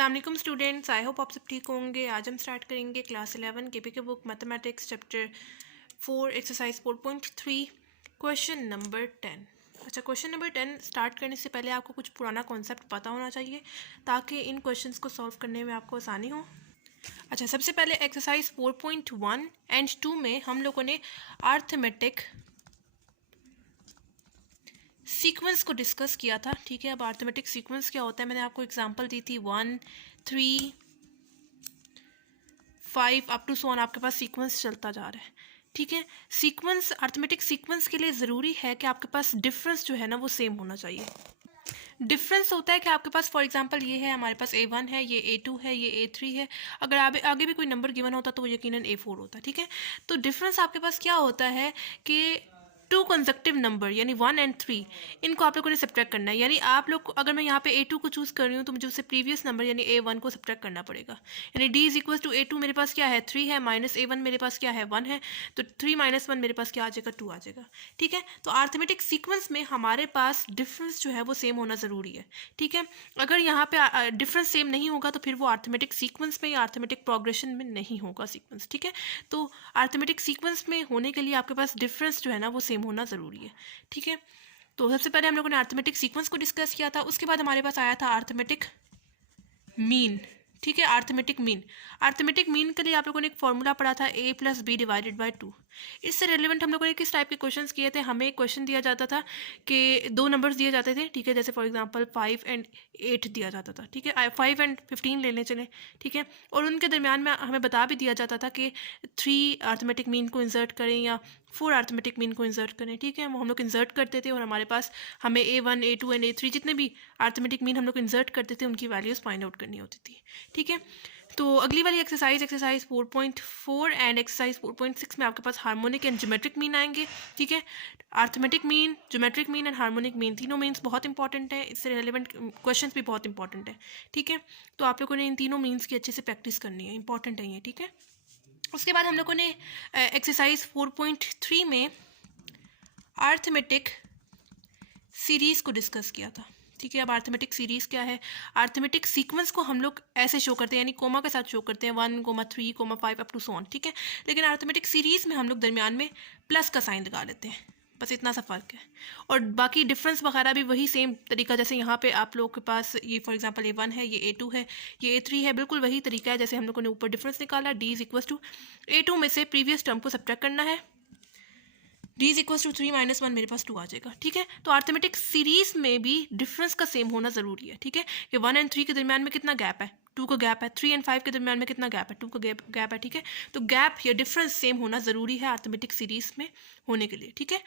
अस्सलाम वालेकुम students, I hope आप सब ठीक होंगे। आज हम स्टार्ट करेंगे क्लास 11 केपी के book mathematics chapter 4 exercise 4.3 question number 10। अच्छा, क्वेश्चन नंबर 10 स्टार्ट करने से पहले आपको कुछ पुराना कॉन्सेप्ट पता होना चाहिए ताकि इन क्वेश्चंस को सॉल्व करने में आपको आसानी हो। अच्छा, सबसे पहले एक्सरसाइज 4.1 एंड 2 में हम लोगों ने अर्थमेटिक सीक्वेंस को डिस्कस किया था। ठीक है, अब अर्थमेटिक सीक्वेंस क्या होता है मैंने आपको एग्जांपल दी थी 1, 3, 5 अप टू सो ऑन, आपके पास सीक्वेंस चलता जा रहा है। ठीक है, सीक्वेंस अर्थमेटिक सीक्वेंस के लिए ज़रूरी है कि आपके पास डिफरेंस जो है ना वो सेम होना चाहिए। डिफरेंस होता है कि आपके पास फॉर एग्जांपल ये है, हमारे पास A1 है, ये A2 है, ये A3 है। अगर आगे भी कोई नंबर गिवन होता तो वो यकीनन A4 होता। ठीक है, तो डिफरेंस आपके पास क्या होता है कि टू कंसेक्टिव नंबर यानी 1 एंड 3 इनको आप लोगों ने सब्ट्रैक्ट करना है। यानी आप लोग अगर मैं यहाँ पे A2 को चूज़ कर रही हूँ तो मुझे उससे प्रीवियस नंबर यानी A1 को सब्ट्रैक्ट करना पड़ेगा। यानी D is equal to A2 मेरे पास क्या है 3 है, माइनस A1 मेरे पास क्या है 1 है, तो 3 माइनस 1 मेरे पास क्या आ जाएगा 2 आ जाएगा। ठीक है, तो अर्थमेटिक सीक्वेंस में हमारे पास डिफरेंस जो है वो सेम होना ज़रूरी है। ठीक है, अगर यहाँ पे डिफरेंस सेम नहीं होगा तो फिर वो अर्थमेटिक सीक्वेंस में या अर्थमेटिक प्रोग्रेशन में नहीं होगा सीक्वेंस। ठीक है, तो अर्थमेटिक सीक्वेंस में होने के लिए आपके पास डिफरेंस जो है ना वो सेम होना ज़रूरी है। ठीक है, तो सबसे पहले हम लोगों ने अर्थमेटिक सीक्वेंस को डिस्कस किया था। उसके बाद हमारे पास आया था अर्थमेटिक मीन। ठीक है, अर्थमेटिक मीन। अर्थमेटिक मीन के लिए आप लोगों ने एक फॉर्मूला पढ़ा था A + B / 2। इससे रेलिवेंट हम लोगों ने किस टाइप के क्वेश्चंस किए थे, हमें एक क्वेश्चन दिया जाता था कि दो नंबर्स दिए जाते थे। ठीक है, जैसे फॉर एग्जांपल 5 एंड 8 दिया जाता था। ठीक है, 5 एंड 15 लेने चले। ठीक है, और उनके दरमियान में हमें बता भी दिया जाता था कि 3 अर्थमेटिक मीन को इंसर्ट करें या 4 अर्थमेटिक मीन को इंसर्ट करें। ठीक है, वो हम लोग इंसर्ट करते थे और हमारे पास हमें A1, A2 एंड A3 जितने भी अर्थमेटिक मीन हम लोग इंसर्ट करते थे उनकी वैल्यूज़ फाइंड आउट करनी होती थी। ठीक है, तो अगली वाली एक्सरसाइज 4.4 एंड एक्सरसाइज 4.6 में आपके पास हार्मोनिक एंड ज्योमेट्रिक मीन आएंगे। ठीक है, arithmetic mean, geometric mean and harmonic mean तीनों मीन्स बहुत इंपॉर्टेंट है, इससे रिलेवेंट क्वेश्चंस भी बहुत इंपॉर्टेंट है। ठीक है, तो आप लोगों ने इन तीनों मीन्स की अच्छे से प्रैक्टिस करनी है, इंपॉर्टेंट है ये। ठीक है, उसके बाद हम लोगों ने एक्सरसाइज 4.3 में अर्थमेटिक सीरीज़ को डिस्कस किया था। ठीक है, अब अर्थमेटिक सीरीज़ क्या है, अर्थमेटिक सीक्वेंस को हम लोग ऐसे शो करते हैं यानी कोमा के साथ शो करते हैं 1, 3, 5 अप टू सो ऑन। ठीक है, लेकिन अर्थमेटिक सीरीज़ में हम लोग दरमियान में प्लस का साइन लगा लेते हैं, बस इतना सा फ़र्क है। और बाकी डिफरेंस वगैरह भी वही सेम तरीका, जैसे यहाँ पे आप लोग के पास ये फॉर एग्जांपल A1 है, ये A2 है, ये A3 है, बिल्कुल वही तरीका है जैसे हम लोगों ने ऊपर डिफरेंस निकाला। D is equal to A2 में से प्रीवियस टर्म को सब्ट्रैक्ट करना है, D इज इक्वल टू 3 - 1 मेरे पास 2 आ जाएगा। ठीक है, तो अर्थमेटिक सीरीज में भी डिफरेंस का सेम होना ज़रूरी है। ठीक है, कि 1 एंड 3 के दरमियान में कितना गैप है, 2 का गैप है। 3 एंड 5 के दरमियान में कितना गैप है, 2 का गैप है। ठीक है, तो गैप या डिफरेंस सेम होना ज़रूरी है अर्थमेटिक सीरीज में होने के लिए। ठीक है,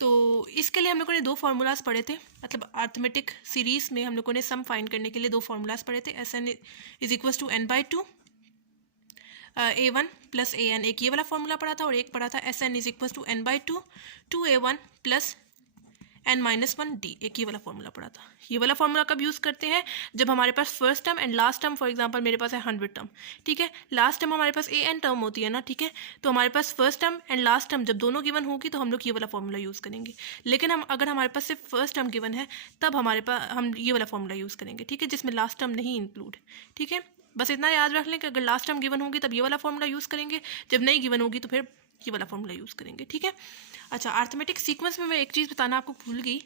तो इसके लिए हम लोगों ने दो फार्मूलाज पढ़े थे, मतलब अर्थमेटिक सीरीज में हम लोगों ने सम फाइंड करने के लिए दो फार्मूलाज पढ़े थे। SN is equal to n/2 A1 + AN, एक ये वाला फॉर्मूला पढ़ा था, और एक पढ़ा था SN is equal to n/2 2A1 + n-1 D, एक ये वाला फॉर्मूला पढ़ा था। ये वाला फॉर्मूला कब यूज़ करते हैं, जब हमारे पास first term and last term, for example मेरे पास है 100 टर्म। ठीक है, लास्ट टर्म हमारे पास AN टर्म होती है ना। ठीक है, तो हमारे पास first term and last term जब दोनों गिवन होगी तो हम लोग ये वाला फॉर्मूला यूज़ करेंगे। लेकिन अगर हमारे पास सिर्फ फर्स्ट टर्म गिवन है तब हमारे पास हम ये वाला फॉर्मूला यूज़ करेंगे। ठीक है, जिसमें लास्ट टर्म नहीं इंक्लूड। ठीक है, बस इतना याद रख लें कि अगर लास्ट टर्म गिवन होगी तब ये वाला फॉर्मूला यूज़ करेंगे, जब नहीं गिवन होगी तो फिर ये वाला फॉर्मूला यूज़ करेंगे। ठीक है, अच्छा, अर्थमेटिक सीक्वेंस में मैं एक चीज़ बताना आपको भूल गई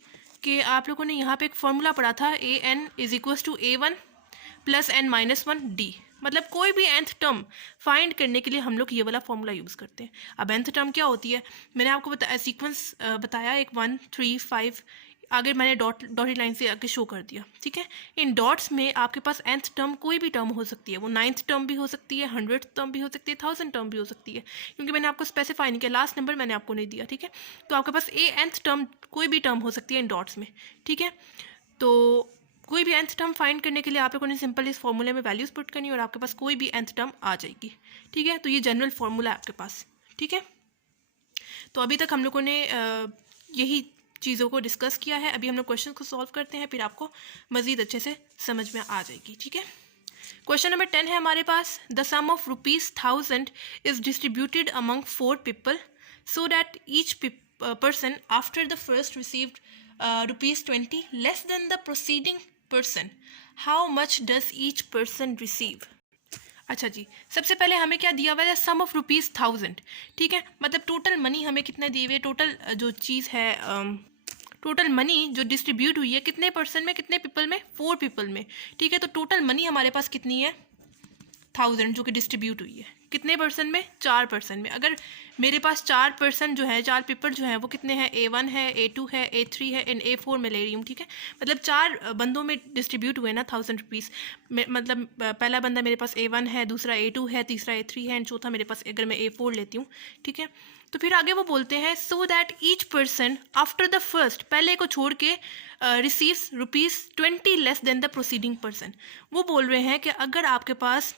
कि आप लोगों ने यहाँ पे एक फॉर्मूला पढ़ा था AN is equal to A1 + n-1 D, मतलब कोई भी nth टर्म फाइंड करने के लिए हम लोग ये वाला फॉर्मूला यूज़ करते हैं। अब nth टर्म क्या होती है, मैंने आपको सीक्वेंस बताया, एक 1, 3, 5 आगे मैंने डॉटेड लाइन से आगे शो कर दिया। ठीक है, इन डॉट्स में आपके पास nth टर्म कोई भी टर्म हो सकती है, वो 9th टर्म भी हो सकती है, 100th टर्म भी हो सकती है, 1000 टर्म भी हो सकती है, क्योंकि मैंने आपको स्पेसिफाई नहीं किया, लास्ट नंबर मैंने आपको नहीं दिया। ठीक है, तो आपके पास nth टर्म कोई भी टर्म हो सकती है इन डॉट्स में। ठीक है, तो कोई भी nth टर्म फाइंड करने के लिए आप लोगों ने सिंपल इस फॉर्मूले में वैल्यूज पुट करनी और आपके पास कोई भी nth टर्म आ जाएगी। ठीक है, तो ये जनरल फॉर्मूला है आपके पास। ठीक है, तो अभी तक हम लोगों ने यही चीज़ों को डिस्कस किया है। अभी हम लोग क्वेश्चन को सॉल्व करते हैं, फिर आपको मज़ीद अच्छे से समझ में आ जाएगी। ठीक है, क्वेश्चन नंबर 10 है हमारे पास, the sum of ₹1000 is distributed among 4 people so that each person after the first received ₹20 less than the proceeding person, how much does each person receive? अच्छा जी, सबसे पहले हमें क्या दिया हुआ है, सम ऑफ ₹1000, ठीक है, मतलब टोटल मनी हमें कितने दिए हुए, टोटल जो चीज़ है, टोटल मनी जो डिस्ट्रीब्यूट हुई है कितने पर्सन में, कितने पीपल में, 4 पीपल में, ठीक है। तो टोटल मनी हमारे पास कितनी है, 1000, जो कि डिस्ट्रीब्यूट हुई है कितने पर्सन में, 4 पर्सन में। अगर मेरे पास 4 पर्सन जो है, 4 पीपल जो है वो कितने हैं, A1 है, A2 है, A3 है एंड A4 में ले रही हूँ, ठीक है। मतलब 4 बंदों में डिस्ट्रीब्यूट हुए ना ₹1000, मतलब पहला बंदा मेरे पास A1 है, दूसरा A2 है, तीसरा A3 है एंड चौथा मेरे पास अगर मैं A4 लेती हूँ, ठीक है। तो फिर आगे वो बोलते हैं सो that each person after the first, पहले को छोड़ के receives ₹20 less than the proceeding person. वो बोल रहे हैं कि अगर आपके पास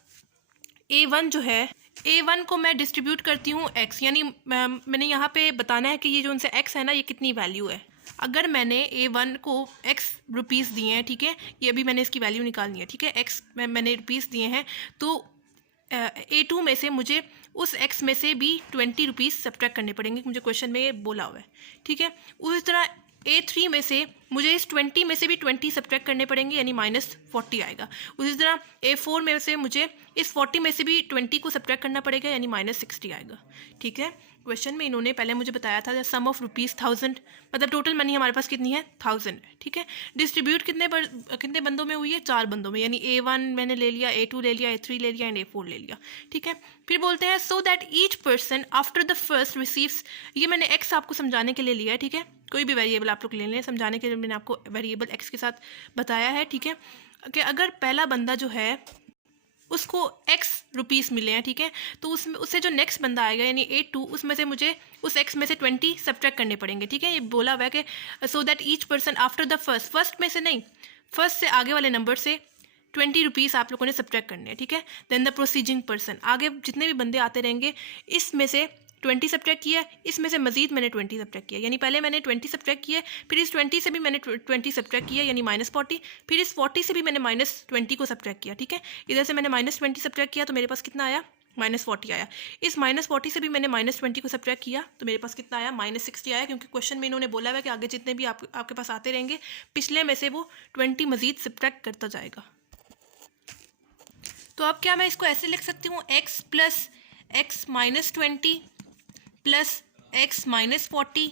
A1 जो है, A1 को मैं डिस्ट्रीब्यूट करती हूँ x, यानी मैंने यहाँ पे बताना है कि ये जो उनसे x है ना, ये कितनी वैल्यू है। अगर मैंने A1 को x रुपीज़ दिए हैं, ठीक है, ये अभी मैंने इसकी वैल्यू निकालनी है, ठीक है, x मैंने रुपीज़ दिए हैं, तो A2 में से मुझे उस x में से भी ₹20 सब्ट्रैक्ट करने पड़ेंगे, मुझे क्वेश्चन में ये बोला हुआ है, ठीक है। उसी तरह A3 में से मुझे इस 20 में से भी 20 सब्ट्रैक्ट करने पड़ेंगे, यानी -40 आएगा। उसी तरह A4 में से मुझे इस 40 में से भी 20 को सब्ट्रैक्ट करना पड़ेगा, यानी -60 आएगा, ठीक है। क्वेश्चन में इन्होंने पहले मुझे बताया था सम ऑफ ₹1000, मतलब टोटल मनी हमारे पास कितनी है, 1000, ठीक है। डिस्ट्रीब्यूट कितने बंदों में हुई है, 4 बंदों में, यानी A1 मैंने ले लिया, A2 ले लिया, A3 ले लिया एंड A4 ले लिया, ठीक है। फिर बोलते हैं सो that each person after the first receives, ये मैंने x आपको समझाने के लिए लिया है, ठीक है। कोई भी वेरिएबल आप लोग ले लें, समझाने के लिए मैंने आपको वेरिएबल x के साथ बताया है, ठीक है, कि अगर पहला बंदा जो है उसको x रुपीज़ मिले हैं, ठीक है, तो उससे जो नेक्स्ट बंदा आएगा यानी A2, उसमें से मुझे उस x में से 20 सब्ट्रैक्ट करने पड़ेंगे, ठीक है। ये बोला हुआ है कि सो that each person after the first में से नहीं, फर्स्ट से आगे वाले नंबर से ₹20 आप लोगों ने सब्ट्रैक्ट करने हैं, ठीक है। देन द प्रोसीडिंग पर्सन, आगे जितने भी बंदे आते रहेंगे, इसमें से 20 सब्ट्रैक्ट किया, इसमें से मजीद मैंने 20 सब्ट्रैक्ट किया, यानी पहले मैंने 20 सब्ट्रैक्ट किया, फिर इस 20 से भी मैंने 20 सब्ट्रैक्ट किया, यानी -40, फिर इस 40 से भी मैंने -20 को सब्ट्रैक्ट किया, ठीक है। इधर से मैंने -20 सब्ट्रैक्ट किया तो मेरे पास कितना आया, -40 आया। इस -40 से भी मैंने -20 को सब्ट्रैक्ट किया तो मेरे पास कितना आया, -60 आया, क्योंकि क्वेश्चन में इन्होंने बोला हुआ है कि आगे जितने भी आपके पास आते रहेंगे, पिछले में से वो 20 मजीद सब्ट्रैक्ट करता जाएगा। तो अब क्या मैं इसको ऐसे लिख सकती हूँ, x plus x -20 plus x -40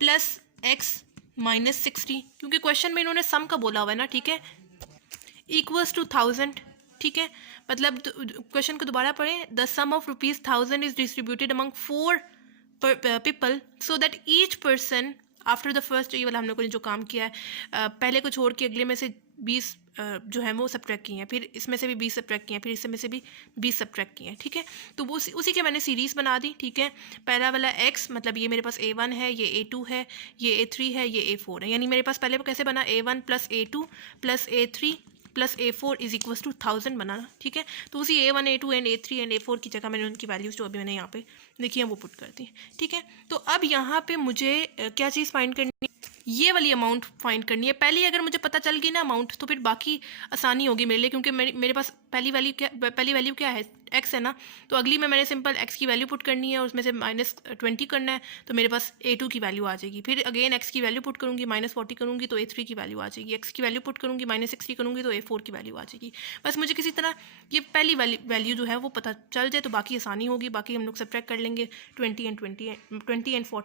plus x -60, क्योंकि क्वेश्चन में इन्होंने सम का बोला हुआ है ना, ठीक है, इक्वल्स टू 1000, ठीक है। मतलब क्वेश्चन को दोबारा पढ़ें, the sum of ₹1000 is distributed among 4 people so that each person after the first, ये वाला हम लोगों ने जो काम किया है, पहले को छोड़ के अगले में से 20 जो है वो सब्ट्रैक्ट किए हैं, फिर इसमें से भी 20 सब्ट्रैक्ट किए हैं, फिर इसमें से भी 20 सब्ट्रैक्ट किए हैं, ठीक है। तो वो उसी के मैंने सीरीज़ बना दी, ठीक है। पहला वाला x, मतलब ये मेरे पास A1 है, ये A2 है, ये A3 है, ये A4 है, यानी मेरे पास पहले कैसे बना, A1 plus A2 plus A3 plus A4 is equals to 1000 बनाना, ठीक है। तो उसी A1 A2 and A3 and A4 की जगह मैंने उनकी वैल्यूज जो अभी मैंने यहाँ पे देखी है वो पुट कर दी, ठीक है। तो अब यहाँ पे मुझे क्या चीज़ फाइंड करनी है, ये वाली अमाउंट फाइंड करनी है। पहली अगर मुझे पता चल गई ना अमाउंट, तो फिर बाकी आसानी होगी मेरे लिए, क्योंकि मेरे पास पहली वैल्यू क्या है, x है ना। तो अगली में मैंने सिंपल x की वैल्यू पुट करनी है और उसमें से -20 करना है, तो मेरे पास A2 की वैल्यू आ जाएगी। फिर अगेन x की वैल्यू पुट करूँगी, -40 करूँगी तो A3 की वैल्यू आ जाएगी, x की वैल्यू पुट करूँगी, -60 करूँगी तो A4 की वैल्यू आ जाएगी। बस मुझे किसी तरह ये पहली वैल्यू जो है वो पता चल जाए तो बाकी आसानी होगी, बाकी हम लोग सब्ट्रैक्ट कर लेंगे 20 एंड 40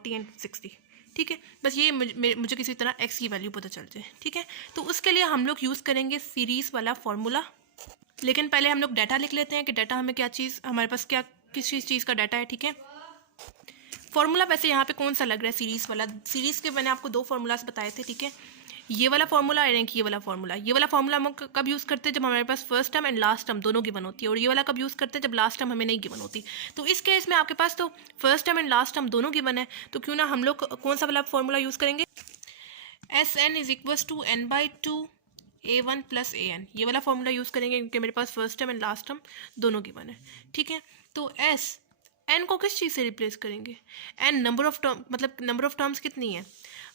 एंड 60, ठीक है। बस ये मुझे किसी तरह x की वैल्यू पता चल जाए, ठीक है। तो उसके लिए हम लोग यूज़ करेंगे सीरीज़ वाला फार्मूला, लेकिन पहले हम लोग डाटा लिख लेते हैं कि डाटा हमें क्या चीज़, हमारे पास क्या किस चीज़ का डाटा है, ठीक है। फार्मूला वैसे यहाँ पे कौन सा लग रहा है, सीरीज़ वाला। सीरीज़ के मैंने आपको 2 फार्मूलाज बताए थे, ठीक है। ये वाला फार्मूला और ये वाला फार्मूला। ये वाला फार्मूला हम कब यूज़ करते हैं, जब हमारे पास first term and last term दोनों गिवन होती है, और ये वाला कब यूज़ करते हैं, जब लास्ट टर्म हमें नहीं गिवन होती। तो इस केस में आपके पास तो first term and last term दोनों गिवन है, तो क्यों ना हम लोग कौन सा वाला फार्मूला यूज़ करेंगे, SN is equals to n/2 A1 plus AN, ये वाला फार्मूला यूज़ करेंगे, क्योंकि मेरे पास first term and last term दोनों गिवन है, ठीक है। तो n को किस चीज़ से रिप्लेस करेंगे, n नंबर ऑफ टर्म, मतलब नंबर ऑफ टर्म्स कितनी है।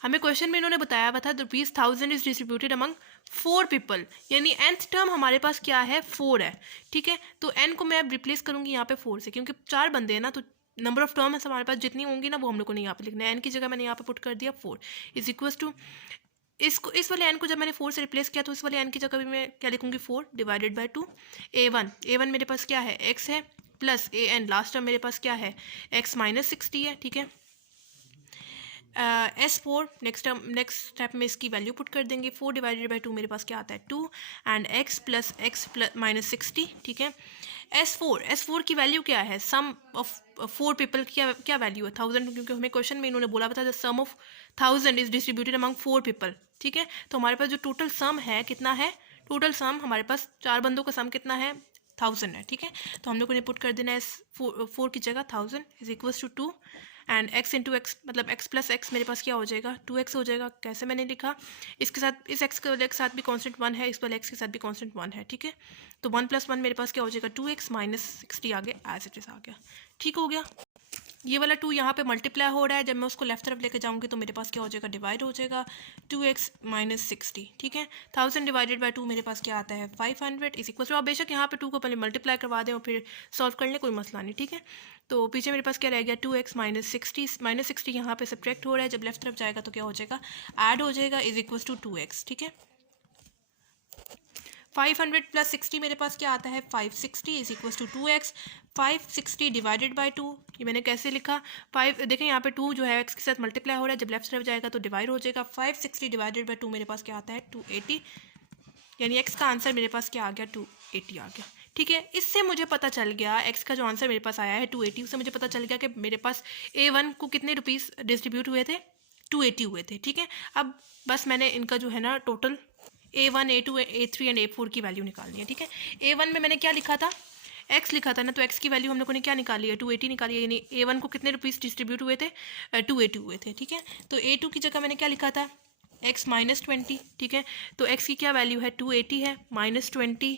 हमें क्वेश्चन में इन्होंने बताया हुआ था ₹1000 इज डिस्ट्रीब्यूटेड अमंग 4 पीपल, यानी nth टर्म हमारे पास क्या है, 4 है, ठीक है। तो n को मैं अब रिप्लेस करूँगी यहाँ पे 4 से, क्योंकि 4 बंदे हैं ना, तो नंबर ऑफ टर्म्स हमारे पास जितनी होंगी ना वो हम लोग को नहीं यहाँ पे लिखना है, n की जगह मैंने यहाँ पे पुट कर दिया 4 इज इक्वल्स टू इस वाले n को जब मैंने 4 से रिप्लेस किया तो इस वाले n की जगह भी मैं क्या लिखूंगी 4 डिवाइडेड बाय 2 a1 मेरे पास क्या है x है प्लस an लास्ट टर्म मेरे पास क्या है x माइनस 60 है, ठीक है। S4 नेक्स्ट स्टेप में इसकी वैल्यू पुट कर देंगे, 4 डिवाइडेड बाई 2 मेरे पास क्या आता है 2 एंड x प्लस माइनस 60, ठीक है। S4 की वैल्यू क्या है, सम ऑफ 4 पीपल की क्या वैल्यू है 1000, क्योंकि हमें क्वेश्चन में इन्होंने बोला था the sum of 1000 is distributed among 4 people, ठीक है। तो हमारे पास जो टोटल सम है कितना है, टोटल सम हमारे पास 4 बंदों का सम कितना है 1000 है, ठीक है। तो हम लोग को पुट कर देना है 4 की जगह 1000 is equals to 2 and x into x मतलब x प्लस एक्स मेरे पास क्या हो जाएगा 2x हो जाएगा। कैसे मैंने लिखा, इसके साथ इस x के साथ भी कांस्टेंट 1 है, इस वाले x के साथ भी कांस्टेंट 1 है, ठीक है। तो 1 + 1 मेरे पास क्या हो जाएगा 2x माइनस 60 आगे एज इट इज आ गया, ठीक हो गया। ये वाला 2 यहाँ पे मल्टीप्लाई हो रहा है, जब मैं उसको लेफ्ट तरफ लेके जाऊँगी तो मेरे पास क्या हो जाएगा डिवाइड हो जाएगा 2x माइनस 60, ठीक है। 1000 डिवाइडेड बाय 2 मेरे पास क्या आता है 500 इज इक्वल टू, आप बेशक यहाँ पे 2 को पहले मल्टीप्लाई करवा दें और फिर सॉल्व कर लें, कोई मसला नहीं, ठीक है। तो पीछे मेरे पास क्या रह गया 2x माइनस 60 यहाँ पे सब्ट्रैक्ट हो रहा है, जब लेफ्ट तरफ जाएगा तो क्या हो जाएगा ऐड हो जाएगा इज इक्वल टू 2x, ठीक है। 500 प्लस 60 मेरे पास क्या आता है 560 is equal to 2x। 560 divided by 2, ये मैंने कैसे लिखा 5, देखें यहाँ पे 2 जो है x के साथ मल्टीप्लाई हो रहा है, जब लेफ्ट तरफ जाएगा तो डिवाइड हो जाएगा। 560 डिवाइडेड बाय 2 मेरे पास क्या आता है 280, यानी x का आंसर मेरे पास क्या आ गया 280 आ गया, ठीक है। इससे मुझे पता चल गया x का जो आंसर मेरे पास आया है 280, उससे मुझे पता चल गया कि मेरे पास A1 को कितने रुपीज़ डिस्ट्रीब्यूट हुए थे 280 हुए थे, ठीक है। अब बस मैंने इनका जो है ना total A1 A2 A3 and A4 की वैल्यू निकालनी है, ठीक है। A1 में मैंने क्या लिखा था x लिखा था ना, तो x की वैल्यू हम लोगों ने क्या निकाली है 280 निकाली है, यानी A1 को कितने रुपीज़ डिस्ट्रीब्यूट हुए थे 280 हुए थे, ठीक है। तो A2 की जगह मैंने क्या लिखा था x माइनस 20, ठीक है। तो x की क्या वैल्यू है 280 है माइनस 20,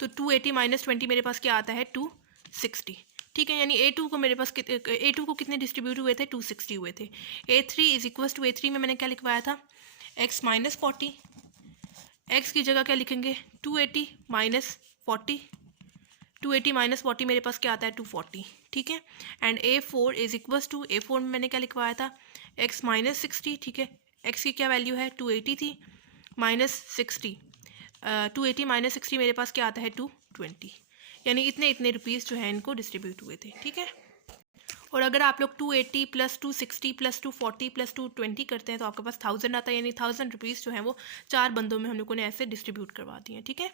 तो 280 माइनस 20 मेरे पास क्या आता है 260, ठीक है। यानी A2 को मेरे पास A2 को कितने डिस्ट्रीब्यूट हुए थे 260 हुए थे। A3 is equal to A3 में मैंने क्या लिखवाया था x माइनस 40, x की जगह क्या लिखेंगे 280 माइनस 40, 280 माइनस 40 मेरे पास क्या आता है 240, ठीक है। And A4 is equal to A4 में मैंने क्या लिखवाया था x माइनस 60, ठीक है। x की क्या वैल्यू है 280 थी माइनस 60, 280 माइनस 60 मेरे पास क्या आता है 220, यानी इतने रुपीज़ जो है इनको डिस्ट्रीब्यूट हुए थे, ठीक है। और अगर आप लोग 280 प्लस 260 प्लस 240 प्लस 220 करते हैं तो आपके पास 1000 आता है, यानी 1000 रुपीज़ जो है वो 4 बंदों में हम लोगों ने ऐसे डिस्ट्रीब्यूट करवा दिए हैं, ठीक है।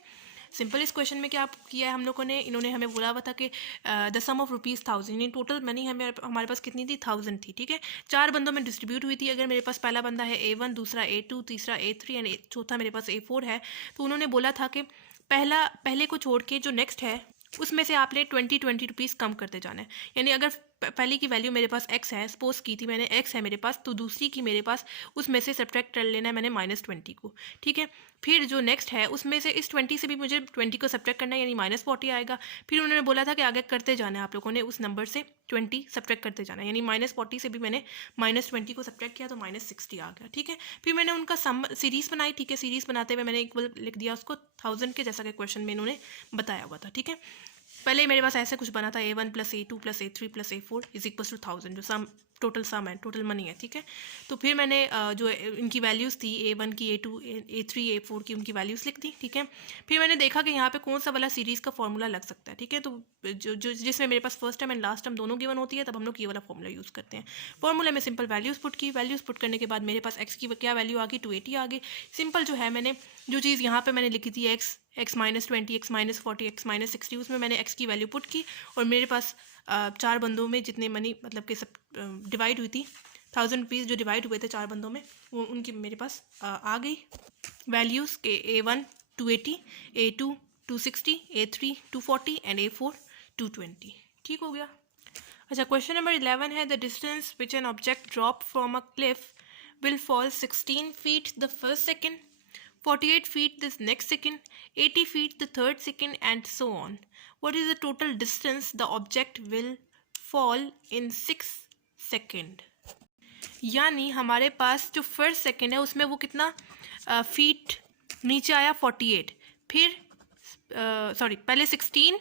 सिंपल इस क्वेश्चन में क्या किया है हम लोगों ने, इन्होंने हमें बोला हुआ था कि द सम ऑफ रुपीज़ 1000, यानी टोटल मनी हमारे पास कितनी थी 1000 थी, ठीक है। 4 बंदों में डिस्ट्रीब्यूट हुई थी। अगर मेरे पास पहला बंदा है A1, दूसरा A2, तीसरा A3 एंड चौथा मेरे पास A4 है, तो उन्होंने बोला था कि पहले को छोड़ के जो नेक्स्ट है उसमें से आपने 20 रुपीज़ कम करते जाना है। यानी अगर पहले की वैल्यू मेरे पास x है, सपोज की थी मैंने x है मेरे पास, तो दूसरी की मेरे पास उसमें से सब्ट्रैक्ट कर लेना है मैंने -20 को, ठीक है। फिर जो नेक्स्ट है उसमें से इस 20 से भी मुझे 20 को सब्ट्रैक्ट करना है, यानी -40 आएगा। फिर उन्होंने बोला था कि आगे करते जाना है आप लोगों ने, उस नंबर से 20 सब्ट्रैक्ट करते जाना है, यानी -40 से भी मैंने -20 को सब्ट्रैक्ट किया तो -60 आ गया, ठीक है। फिर मैंने उनका सम सीरीज़ बनाई, ठीक है। सीरीज़ बनाते हुए मैंने इक्वल लिख दिया उसको 1000 के, जैसा कि क्वेश्चन में इन्होंने बताया हुआ था, ठीक है। पहले मेरे पास ऐसे कुछ बना था A1 plus A2 plus A3 plus A4 is equal to 1000, जो सम टोटल सम है, टोटल मनी है, ठीक है। तो फिर मैंने जो इनकी वैल्यूज़ थी A1 की A2 A3 A4 की उनकी वैल्यूज़ लिख दी, ठीक है। फिर मैंने देखा कि यहाँ पे कौन सा वाला सीरीज़ का फॉर्मूला लग सकता है, ठीक है। तो जो जिसमें मेरे पास first term and last term दोनों गिवन होती है, तब हम लोग ये वाला फॉर्मूला यूज़ करते हैं। फॉर्मूला में सिंपल वैल्यूज़ पुट की, वैल्यूज़ पुट करने के बाद मेरे पास x की क्या वैल्यू आ गई 280 आ गई। सिंपल जो है मैंने जो चीज़ यहाँ पर मैंने लिखी थी x minus 20 x minus 40 x minus 60, उसमें मैंने x की वैल्यू पुट की और मेरे पास 4 बंदों में जितने मनी मतलब कि सब डिवाइड हुई थी 1000 रुपीज़ जो डिवाइड हुए थे 4 बंदों में, वो उनकी मेरे पास आ गई वैल्यूज़ के A1 280, A2 260, A3 240 and A4 220, ठीक हो गया। अच्छा, क्वेश्चन नंबर 11 है the distance which an object drop from a cliff will fall 16 feet the first second, 48 feet the next second, 80 feet the third second and so on. What is the total distance the object will fall in 6 second? यानी हमारे पास जो first second है उसमें वो कितना feet नीचे आया 48, फिर पहले 16,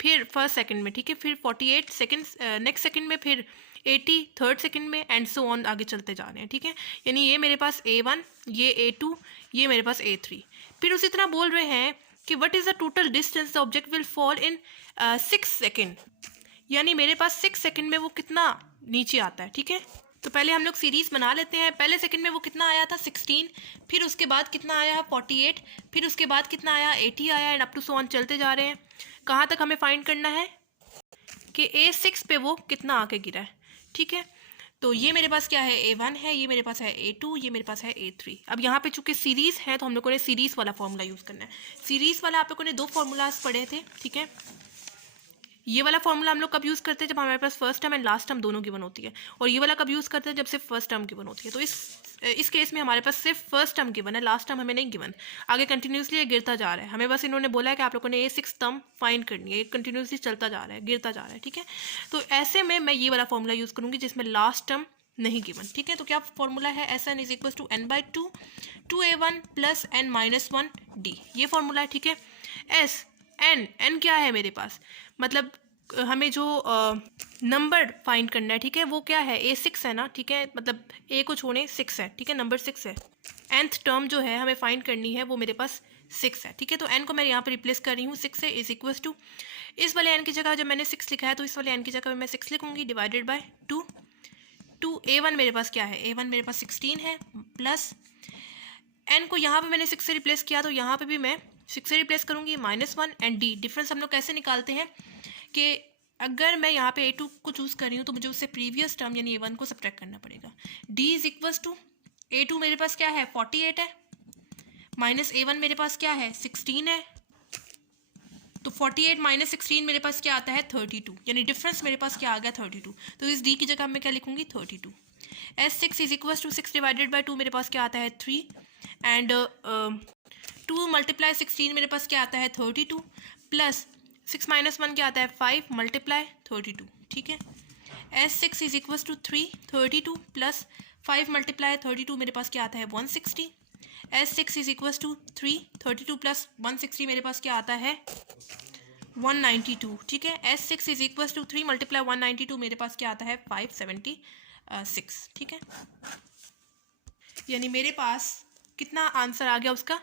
फिर फर्स्ट सेकंड में, ठीक है, फिर 48 सेकंड नेक्स्ट सेकंड में, फिर 80 थर्ड सेकंड में, एंड सो ऑन आगे चलते जा रहे हैं, ठीक है। यानी ये मेरे पास A1, ये A2, ये मेरे पास A3। फिर उसी तरह बोल रहे हैं कि what is the total distance the object will fall in 6 second, यानी मेरे पास 6 सेकेंड में वो कितना नीचे आता है, ठीक है। तो पहले हम लोग सीरीज़ बना लेते हैं। पहले सेकंड में वो कितना आया था 16, फिर उसके बाद कितना आया 48, फिर उसके बाद कितना आया 80 आया, and up to so on चलते जा रहे हैं। कहाँ तक हमें फाइंड करना है कि A6 पे वो कितना आके गिरा है, ठीक है। तो ये मेरे पास क्या है A1 है, ये मेरे पास है A2, ये मेरे पास है A3। अब यहाँ पे चूंकि सीरीज़ है तो हम लोगों ने सीरीज़ वाला फॉर्मूला यूज़ करना है। सीरीज़ वाला आप लोगों ने 2 फार्मूलाज पढ़े थे, ठीक है। ये वाला फॉर्मूला हम लोग कब यूज़ करते हैं, जब हमारे पास first term and last term दोनों गिवन होती है, और ये वाला कब यूज़ करते हैं, जब सिर्फ फर्स्ट टर्म गिवन होती है। तो इस केस में हमारे पास सिर्फ फर्स्ट टर्म गिवन है, लास्ट टर्म हमें नहीं गिवन। आगे कंटिन्यूसली ये गिरता जा रहा है, हमें बस इन्होंने बोला है कि आप लोगों ने A6 टर्म फाइंड करनी है, ये कंटिन्यूसली चलता जा रहा है, गिरता जा रहा है, ठीक है। तो ऐसे में मैं ये वाला फॉर्मूला यूज़ करूँगी जिसमें लास्ट टर्म नहीं गिवन, ठीक है। तो क्या फॉर्मूला है, Sn is equal to n/2 2a1 plus n-1d, ये फॉर्मूला है, ठीक है। n क्या है मेरे पास, मतलब हमें जो नंबर फाइंड करना है, ठीक है, वो क्या है A6 है ना, ठीक है, मतलब A को छोड़े 6 है, ठीक है, नंबर 6 है। nth टर्म जो है हमें फाइंड करनी है वो मेरे पास 6 है, ठीक है। तो n को मैं यहाँ पे रिप्लेस कर रही हूँ 6 से, इज इक्वल टू इस वाले n की जगह जब मैंने 6 लिखा है तो इस वाले n की जगह मैं 6 लिखूँगी, डिवाइडेड बाय 2। A1 मेरे पास क्या है, A1 मेरे पास 16 है, प्लस n को यहाँ पे मैंने 6 से रिप्लेस किया तो यहाँ पे भी मैं 6 से रिप्लेस करूँगी, -1, एंड d डिफरेंस हम लोग कैसे निकालते हैं कि अगर मैं यहाँ पे A2 को चूज़ कर रही हूँ तो मुझे उससे प्रीवियस टर्म यानी A1 को सब्ट्रैक्ट करना पड़ेगा। D is equals to A2 मेरे पास क्या है 48 है, माइनस A1 मेरे पास क्या है 16 है, तो 48 माइनस 16 मेरे पास क्या आता है 32, यानी डिफरेंस मेरे पास क्या आ गया 32। तो इस D की जगह मैं क्या लिखूँगी 32। S6 is equals to 6 divided by 2 मेरे पास क्या आता है 3, एंड 2 मल्टीप्लाई 16 मेरे पास क्या आता है 32, प्लस 6 माइनस 1 क्या आता है 5 मल्टीप्लाई 32, ठीक है। S6 is equals to 3 32 plus 5 multiply 32 मेरे पास क्या आता है 160। S6 is equals to 3 32 plus 160 मेरे पास क्या आता है 192, ठीक है। S6 is equals to 3 multiply 192 मेरे पास क्या आता है 576, ठीक है। यानी मेरे पास कितना आंसर आ गया उसका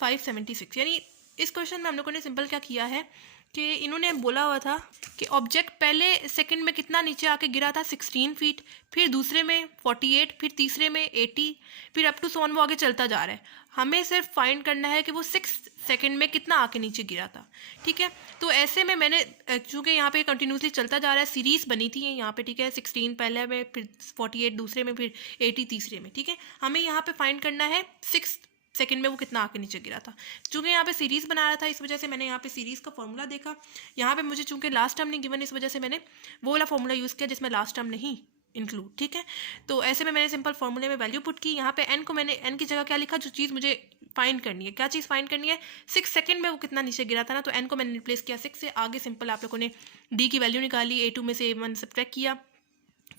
576। यानी इस क्वेश्चन में हम लोगों ने सिंपल क्या किया है कि इन्होंने बोला हुआ था कि ऑब्जेक्ट पहले सेकंड में कितना नीचे आके गिरा था 16 फीट, फिर दूसरे में 48, फिर तीसरे में 80, फिर अप टू सो ऑन वो आगे चलता जा रहा है। हमें सिर्फ फाइंड करना है कि वो 6 सेकंड में कितना आके नीचे गिरा था, ठीक है। तो ऐसे में मैंने चूँकि यहाँ पे कंटिन्यूसली चलता जा रहा है, सीरीज़ बनी थी यहाँ पे, ठीक है, 16 पहले में, फिर 48 दूसरे में, फिर 80 तीसरे में, ठीक है। हमें यहाँ पे फाइंड करना है 6 सेकंड में वो कितना आके नीचे गिरा था। चूँकि यहाँ पे सीरीज़ बना रहा था इस वजह से मैंने यहाँ पे सीरीज़ का फॉर्मूला देखा। यहाँ पे मुझे चूँकि लास्ट टर्म नहीं गिवन इस वजह से मैंने वो वाला फॉर्मूला यूज़ किया जिसमें लास्ट टर्म नहीं इंक्लूड, ठीक है। तो ऐसे में मैंने सिंपल फॉर्मूले में वैल्यू पुट की। यहाँ पे n को मैंने n की जगह क्या लिखा, जो चीज़ मुझे फाइंड करनी है, क्या चीज़ फाइंड करनी है 6 सेकंड में वो कितना नीचे गिरा था ना, तो n को मैंने रिप्लेस किया 6 से। आगे सिंपल आप लोगों ने d की वैल्यू निकाली, A2 में से A1 सब्ट्रैक्ट किया,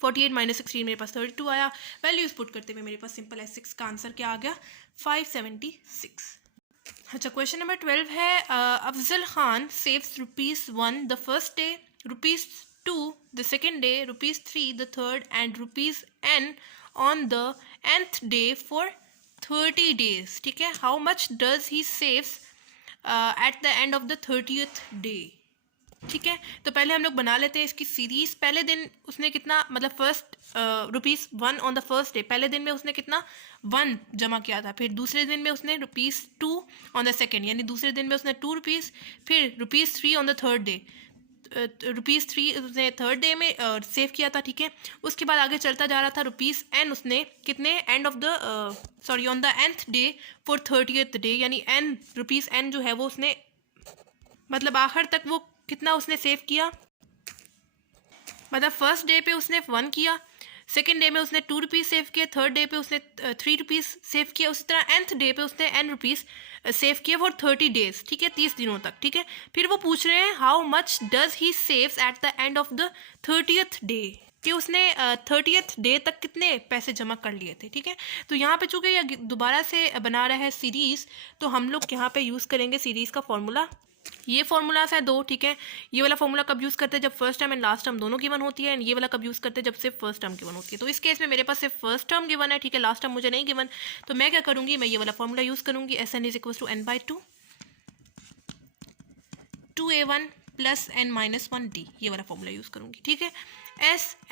48 माइनस 16 मेरे पास 32 आया। वैल्यूज पुट करते हुए मेरे पास सिंपल S6 का आंसर क्या आ गया 576। अच्छा, क्वेश्चन नंबर 12 है Afzal Khan saves ₹1 the first day, ₹2 the second day, ₹3 the third, and ₹n on the nth day for 30 days, ठीक है। How much does he saves at the end of the 30th day, ठीक है। तो पहले हम लोग बना लेते हैं इसकी सीरीज़। पहले दिन उसने कितना, मतलब first ₹1 on the first day, पहले दिन में उसने कितना 1 जमा किया था, फिर दूसरे दिन में उसने ₹2 ऑन द सेकेंड, यानी दूसरे दिन में उसने ₹2, फिर ₹3 ऑन द थर्ड डे, ₹3 उसने थर्ड डे में सेव किया था, ठीक है। उसके बाद आगे चलता जा रहा था ₹n उसने कितने end of the on the nth day for 30th day, यानी n जो है वो उसने मतलब आखिर तक वो कितना उसने सेव किया, मतलब फर्स्ट डे पे उसने 1 किया, सेकेंड डे में उसने ₹2 सेव किए, थर्ड डे पे उसने ₹3 सेव किया, उसी तरह nth डे पे उसने n सेव किए फॉर 30 days, ठीक है, 30 दिनों तक, ठीक है। फिर वो पूछ रहे हैं how much does he saves at the end of the 30th day, कि उसने 30th डे तक कितने पैसे जमा कर लिए थे, ठीक है। तो यहाँ पे चूँकि यह दोबारा से बना रहा है सीरीज़, तो हम लोग यहाँ पे यूज़ करेंगे सीरीज़ का फॉर्मूला। ये फॉर्मूलाज है दो, ठीक है। ये वाला फॉर्मूला कब यूज़ करते हैं, जब first term and last term दोनों गिवन होती है, एंड ये वाला कब यूज़ करते हैं, जब सिर्फ फर्स्ट टर्म गिवन होती है। तो इस केस में मेरे पास सिर्फ फर्स्ट टर्म गिवन है, ठीक है, लास्ट टर्म मुझे नहीं गिवन। तो मैं क्या करूँगी, मैं ये वाला फॉर्मूला यूज़ करूँगी, SN is equal to n/2 2a1 plus n-1d, ये वाला फॉर्मूला यूज़ करूँगी, ठीक है।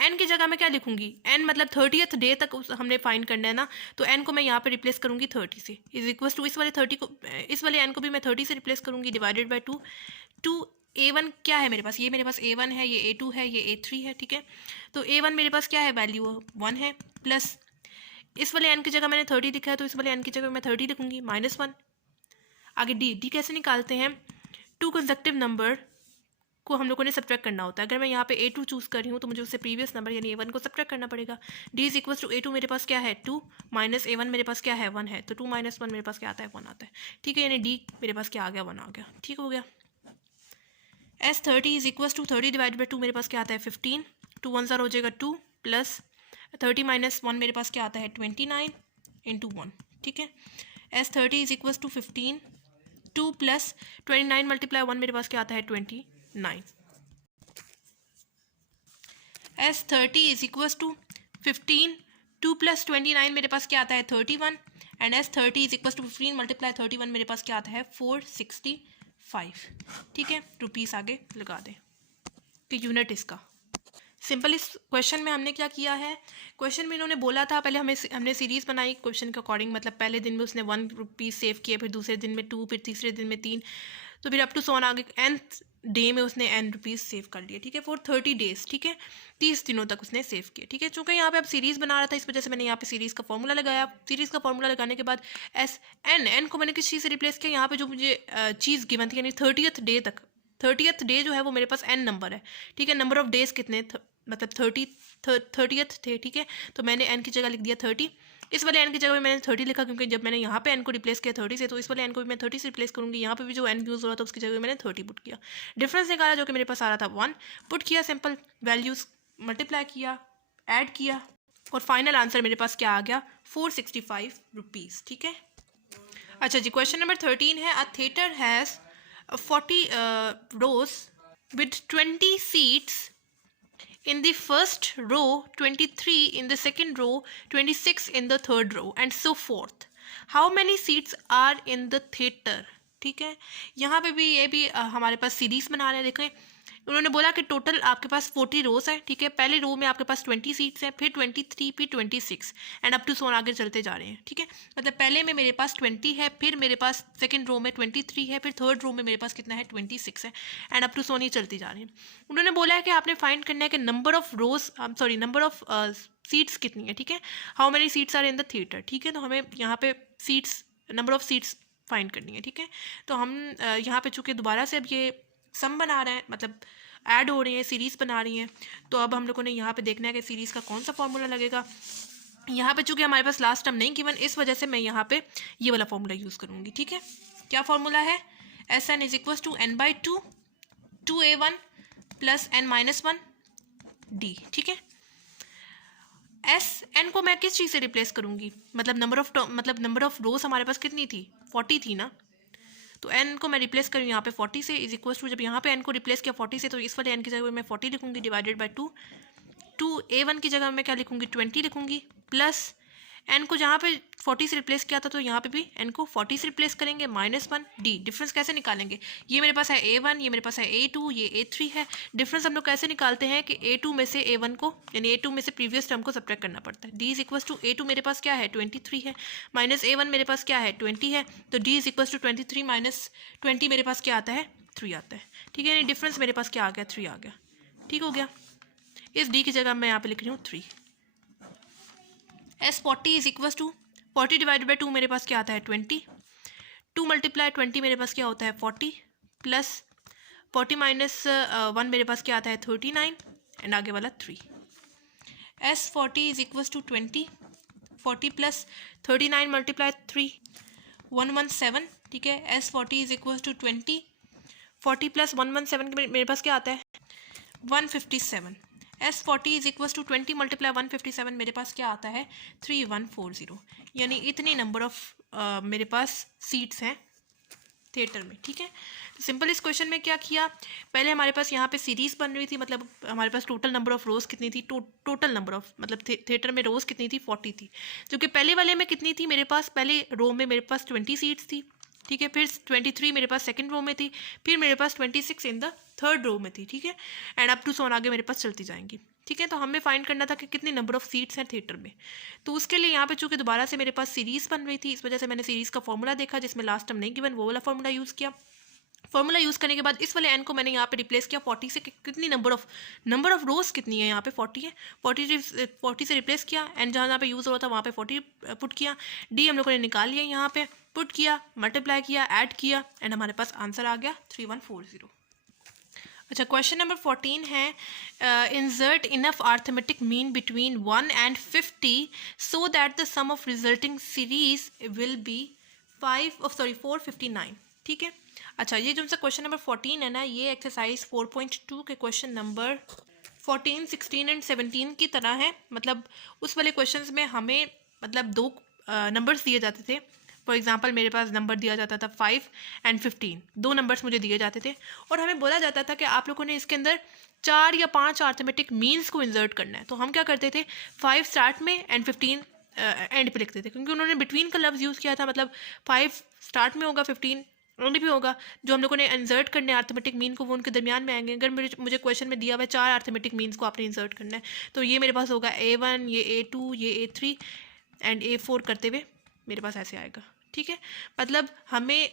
n की जगह मैं क्या लिखूंगी, n मतलब 30th डे तक हमने फाइंड करना है ना, तो n को मैं यहाँ पे रिप्लेस करूँगी 30 से, इज इक्वल टू इस वाले 30 को, इस वाले n को भी मैं 30 से रिप्लेस करूँगी, डिवाइडेड बाई 2 a1 क्या है मेरे पास, ये मेरे पास a1 है, ये a2 है, ये a3 है, ठीक है। तो a1 मेरे पास क्या है, वैल्यू 1 है, प्लस इस वाले n की जगह मैंने 30 लिखा है, तो इस वाले n की जगह मैं 30 लिखूंगी, -1। आगे d कैसे निकालते हैं, 2 कंसेक्टिव नंबर को हम लोगों ने सब्ट्रैक्ट करना होता है। अगर मैं यहाँ पे a2 चूज़ कर रही हूँ तो मुझे उससे प्रीवियस नंबर यानी a1 को सब्ट्रैक्ट करना पड़ेगा। d is equal to a2 मेरे पास क्या है 2 माइनस a1 मेरे पास क्या है 1 है, तो 2 माइनस 1 मेरे पास क्या आता है 1 आता है, ठीक है। यानी d मेरे पास क्या आ गया 1 आ गया, ठीक हो गया। S30 is equal to 30 divide by 2 मेरे पास क्या आता है 15, 2 1 हो जाएगा 2 प्लस 30 माइनस 1 मेरे पास क्या आता है 29 इंटू 1, ठीक है। S30 is equal to 15, 2 plus 29 multiply 1 मेरे पास क्या आता है 29। S30 is equal to 15, 2 plus 29 मेरे पास क्या आता है 31, and S30 is equal to 15 multiply 31 मेरे पास क्या आता है 465, ठीक है। रुपीस आगे लगा दें कि यूनिट इसका। सिंपल इस क्वेश्चन में हमने क्या किया है, क्वेश्चन में इन्होंने बोला था, पहले हमने सीरीज़ बनाई क्वेश्चन के अकॉर्डिंग, मतलब पहले दिन में उसने 1 रुपीज़ सेव किए, फिर दूसरे दिन में 2, फिर तीसरे दिन में 3, तो फिर अप टू सोन आगे nth डे में उसने n रुपीज़ सेव कर लिए, ठीक है, फॉर 30 डेज, ठीक है, 30 दिनों तक उसने सेव किए, ठीक है। चूँकि यहाँ पे अब सीरीज़ बना रहा था, इस वजह से मैंने यहाँ पे सीरीज़ का फॉर्मूला लगाया। सीरीज़ का फॉर्मूला लगाने के बाद n को मैंने किस चीज़ से रिप्लेस किया, यहाँ पे जो मुझे चीज़ गिवन थी यानी 30th डे तक, 30th डे जो है वो मेरे पास n नंबर है, ठीक है। नंबर ऑफ डेज कितने, मतलब 30th थे, ठीक है। तो मैंने n की जगह लिख दिया 30, इस वाले n की जगह में मैंने 30 लिखा, क्योंकि जब मैंने यहाँ पे n को रिप्लेस किया 30 से, तो इस वाले n को भी मैं 30 से रिप्लेस करूँगी। यहाँ पे भी जो n यूज़ हो रहा था उसकी जगह मैंने 30 पुट किया, डिफरेंस निकाला जो कि मेरे पास आ रहा था 1, पुट किया, सिंपल वैल्यूज़ मल्टीप्लाई किया, ऐड किया, और फाइनल आंसर मेरे पास क्या आ गया 465 रुपीज़, ठीक है। अच्छा जी, क्वेश्चन नंबर 13 है, अ theatre has 40 rows with 20 seats in the first row, 23 in the second row, 26 in the third row, and so forth. How many seats are in the theater? ठीक है, यहाँ पे भी ये भी हमारे पास सीरीज बना रहे हैं। देखें, उन्होंने बोला कि टोटल आपके पास 40 रोज है, ठीक है। पहले रो में आपके पास 20 सीट्स हैं, फिर 23, फिर 26 एंड अप टू सोन आगे चलते जा रहे हैं, ठीक है। मतलब पहले में मेरे पास 20 है, फिर मेरे पास सेकंड रो में 23 है, फिर थर्ड रो में मेरे पास कितना है 26 है, एंड अप टू सोन ही चलती जा रही हैं। उन्होंने बोला है कि आपने फाइंड करना है कि number of rows, number of seats कितनी है, ठीक है। How many seats are in the theatre, ठीक है। तो हमें यहाँ पे seats, number of seats find करनी है, ठीक है। तो हम यहाँ पे चूँकि दोबारा से अब ये सम बना रहे हैं, मतलब ऐड हो रही है, सीरीज़ बना रही हैं, तो अब हम लोगों ने यहाँ पे देखना है कि सीरीज़ का कौन सा फॉर्मूला लगेगा। यहाँ पे चूँकि हमारे पास लास्ट टर्म नहीं गिवन, इस वजह से मैं यहाँ पे ये वाला फॉर्मूला यूज़ करूँगी, ठीक है। क्या फॉर्मूला है, SN is equal to n/2 2a1 plus n-1 d, ठीक है। n को मैं किस चीज़ से रिप्लेस करूँगी, मतलब नंबर ऑफ रोज हमारे पास कितनी थी 40 थी ना, तो n को मैं रिप्लेस करूँ यहाँ पे 40 से, इज इक्वल टू जब यहाँ पे n को रिप्लेस किया 40 से, तो इस वाले n की जगह मैं 40 लिखूँगी, डिवाइडेड बाई 2 a1 की जगह मैं क्या लिखूँगी 20 लिखूँगी, प्लस n को जहाँ पे 40 से रिप्लेस किया था तो यहाँ पे भी n को 40 से रिप्लेस करेंगे, -1 d। डिफरेंस कैसे निकालेंगे, ये मेरे पास है a1, ये मेरे पास है a2, ये a3 है। डिफरेंस हम लोग कैसे निकालते हैं कि a2 में से a1 को, यानी a2 में से प्रीवियस टर्म को सब्ट्रैक्ट करना पड़ता है। d is equal to a2 मेरे पास क्या है 23 है, माइनस a1 मेरे पास क्या है 20 है, तो d is equal to 23 minus 20 मेरे पास क्या आता है 3 आता है, ठीक है। यानी डिफरेंस मेरे पास क्या आ गया 3 आ गया, ठीक हो गया। इस d की जगह मैं यहाँ पे लिख रही हूँ 3। S40 is equal to 40 divided by 2 मेरे पास क्या आता है 20, 2 मल्टीप्लाई 20 मेरे पास क्या होता है 40, प्लस 40 माइनस 1 मेरे पास क्या आता है 39 एंड आगे वाला 3। S40 is equal to 20, 40 plus 39 multiply 3 117, ठीक है। S40 is equal to 20, 40 plus 117 मेरे पास क्या आता है 157। S40 is equal to 20 multiply 157, मेरे पास क्या आता है 3140, यानी इतनी नंबर ऑफ मेरे पास सीट्स हैं थिएटर में। ठीक है, तो सिंपल इस क्वेश्चन में क्या किया, पहले हमारे पास यहाँ पे सीरीज बन रही थी, मतलब हमारे पास टोटल नंबर ऑफ रोज कितनी थी, टोटल नंबर ऑफ मतलब थिएटर में रोज कितनी थी 40 थी, जो कि पहले वाले में कितनी थी, मेरे पास पहले रो में मेरे पास 20 सीट्स थी। ठीक है, फिर 23 मेरे पास सेकंड रो में थी, फिर मेरे पास 26 इन द थर्ड रो में थी। ठीक है, एंड अप टू सो आगे मेरे पास चलती जाएंगी। ठीक है, तो हमें फाइंड करना था कि कितने नंबर ऑफ सीट्स हैं थिएटर में। तो उसके लिए यहाँ पे चूंकि दोबारा से मेरे पास सीरीज बन रही थी, इस वजह से मैंने सीरीज का फॉर्मूला देखा जिसमें लास्ट टर्म नहीं गिवन, वो वाला फॉर्मूला यूज़ किया। फॉर्मूला यूज़ करने के बाद इस वाले एन को मैंने यहाँ पे रिप्लेस किया 40 से, कितनी नंबर ऑफ रोज कितनी है, यहाँ पे 40 है, 40 से रिप्लेस किया, एंड जहाँ पे यूज़ हो रहा था वहाँ पे 40 पुट किया, डी हम लोगों ने निकाल लिया, यहाँ पे पुट किया, मल्टीप्लाई किया, ऐड किया, एंड हमारे पास आंसर आ गया 3140। अच्छा, क्वेश्चन नंबर 14 है insert enough arithmetic mean between 1 and 50 so that the sum of resulting series will be 459। ठीक है, अच्छा ये जो सा क्वेश्चन नंबर 14 है ना, ये एक्सरसाइज 4.2 के क्वेश्चन नंबर 14, 16 एंड 17 की तरह है। मतलब उस वाले क्वेश्चंस में हमें मतलब दो नंबर्स दिए जाते थे। फॉर एग्जांपल मेरे पास नंबर दिया जाता था 5 and 15, दो नंबर्स मुझे दिए जाते थे और हमें बोला जाता था कि आप लोगों ने इसके अंदर 4 या 5 अर्थमेटिक मीन्स को इंसर्ट करना है। तो हम क्या करते थे, 5 स्टार्ट में एंड 15 एंड पे लिखते थे, क्योंकि उन्होंने बिटवीन का लफ्ज़ यूज़ किया था। मतलब 5 स्टार्ट में होगा, 15 एंड भी होगा। जो हम लोगों ने इंसर्ट करने अर्थमेटिक मीन को वो उनके दरमियान में आएंगे। अगर मुझे क्वेश्चन में दिया हुआ है 4 अर्थमेटिक मीन्स को आपने इंसर्ट करना है, तो ये मेरे पास होगा A1, ये A2, ये A3 एंड A4 करते हुए मेरे पास ऐसे आएगा। ठीक है, मतलब हमें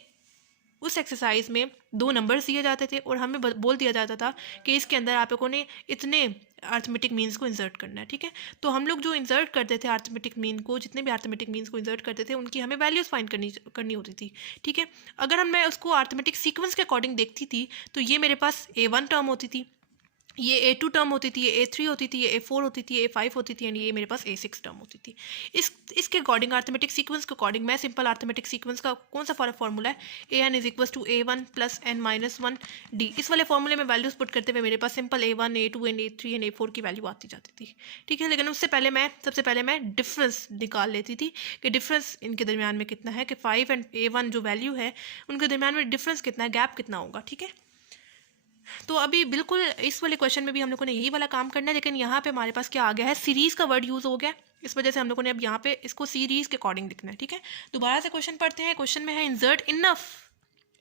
उस एक्सरसाइज में दो नंबर्स दिए जाते थे और हमें बोल दिया जाता था कि इसके अंदर आप लोगों ने इतने अर्थमेटिक मीन्स को इंसर्ट करना है। ठीक है, तो हम लोग जो इंसर्ट करते थे अर्थमेटिक मीन को, जितने भी अर्थमेटिक मीन्स को इंसर्ट करते थे उनकी हमें वैल्यूज़ फाइंड करनी होती थी। ठीक है, अगर मैं उसको अर्थमेटिक सीक्वेंस के अकॉर्डिंग देखती थी तो ये मेरे पास A1 टर्म होती थी, ये A2 टर्म होती थी, ये A3 होती थी, ये A4 होती थी, ये A5 होती थी, एंड ये मेरे पास A6 टर्म होती थी। इसके अकॉर्डिंग अर्थमेटिक सीक्वेंस के अकॉर्डिंग मैं सिंपल अर्थमेटिक सीक्वेंस का कौन सा फॉर्मूला है, AN is equal to A1 plus N minus 1 D। इस वाले फॉर्मूले में वैल्यूज पुट करते हुए मेरे पास simple A1, A2 and A3 and A4 की वैल्यू आती जाती थी। ठीक है, लेकिन उससे पहले सबसे पहले मैं डिफरेंस निकाल लेती थी कि डिफरेंस इनके दरमियान में कितना है, कि 5 एंड A1 जो वैल्यू है उनके दरमियान में डिफरेंस कितना है, गैप कितना होगा। ठीक है, तो अभी बिल्कुल इस वाले क्वेश्चन में भी हम लोगों ने यही वाला काम करना है, लेकिन यहाँ पे हमारे पास क्या आ गया है, सीरीज़ का वर्ड यूज़ हो गया। इस वजह से हम लोगों ने अब यहाँ पे इसको सीरीज़ के अकॉर्डिंग लिखना है। ठीक है, दोबारा से क्वेश्चन पढ़ते हैं। क्वेश्चन में है इंसर्ट इनफ।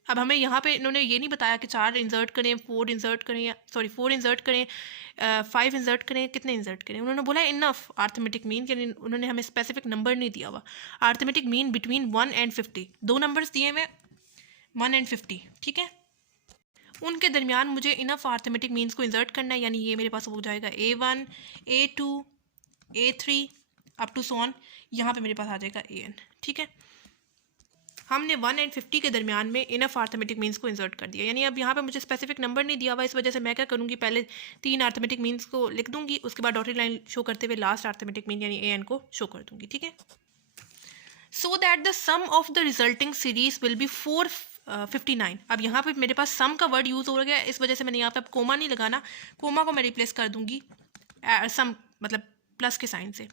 अब हमें यहाँ पे इन्होंने ये नहीं बताया कि 4 इंसर्ट करें, 4 इंसर्ट करें, 4 इंसर्ट करें, 5 इंसर्ट करें, कितने इंसर्ट करें। उन्होंने बोला इनफ अर्थमेटिक मीन, यानी उन्होंने हमें स्पेसिफिक नंबर नहीं दिया हुआ। अर्थमेटिक मीन बिटवीन 1 and 50, दो नंबर्स दिए हुए 1 and 50। ठीक है, उनके दरमियान मुझे इनफ अर्थमेटिक मीन्स को इंसर्ट करना है, यानी ये मेरे पास हो जाएगा A1, A2, A3 up to so on, यहाँ पे मेरे पास आ जाएगा AN। ठीक है, हमने 1 and 50 के दरमियान में इनफ अर्थमेटिक मीन्स को इंसर्ट कर दिया, यानी अब यहाँ पे मुझे स्पेसिफिक नंबर नहीं दिया हुआ। इस वजह से मैं क्या करूँगी, पहले 3 अर्थमेटिक मीन्स को लिख दूँगी, उसके बाद डॉटेड लाइन शो करते हुए लास्ट अर्थमेटिक मीन यानी AN को शो कर दूँगी। ठीक है, so that the sum of the resulting series will be 459। अब यहाँ पे मेरे पास सम का वर्ड यूज़ हो गया, इस वजह से मैंने यहाँ पे अब कोमा नहीं लगाना, कोमा को मैं रिप्लेस कर दूंगी सम मतलब प्लस के साइन से।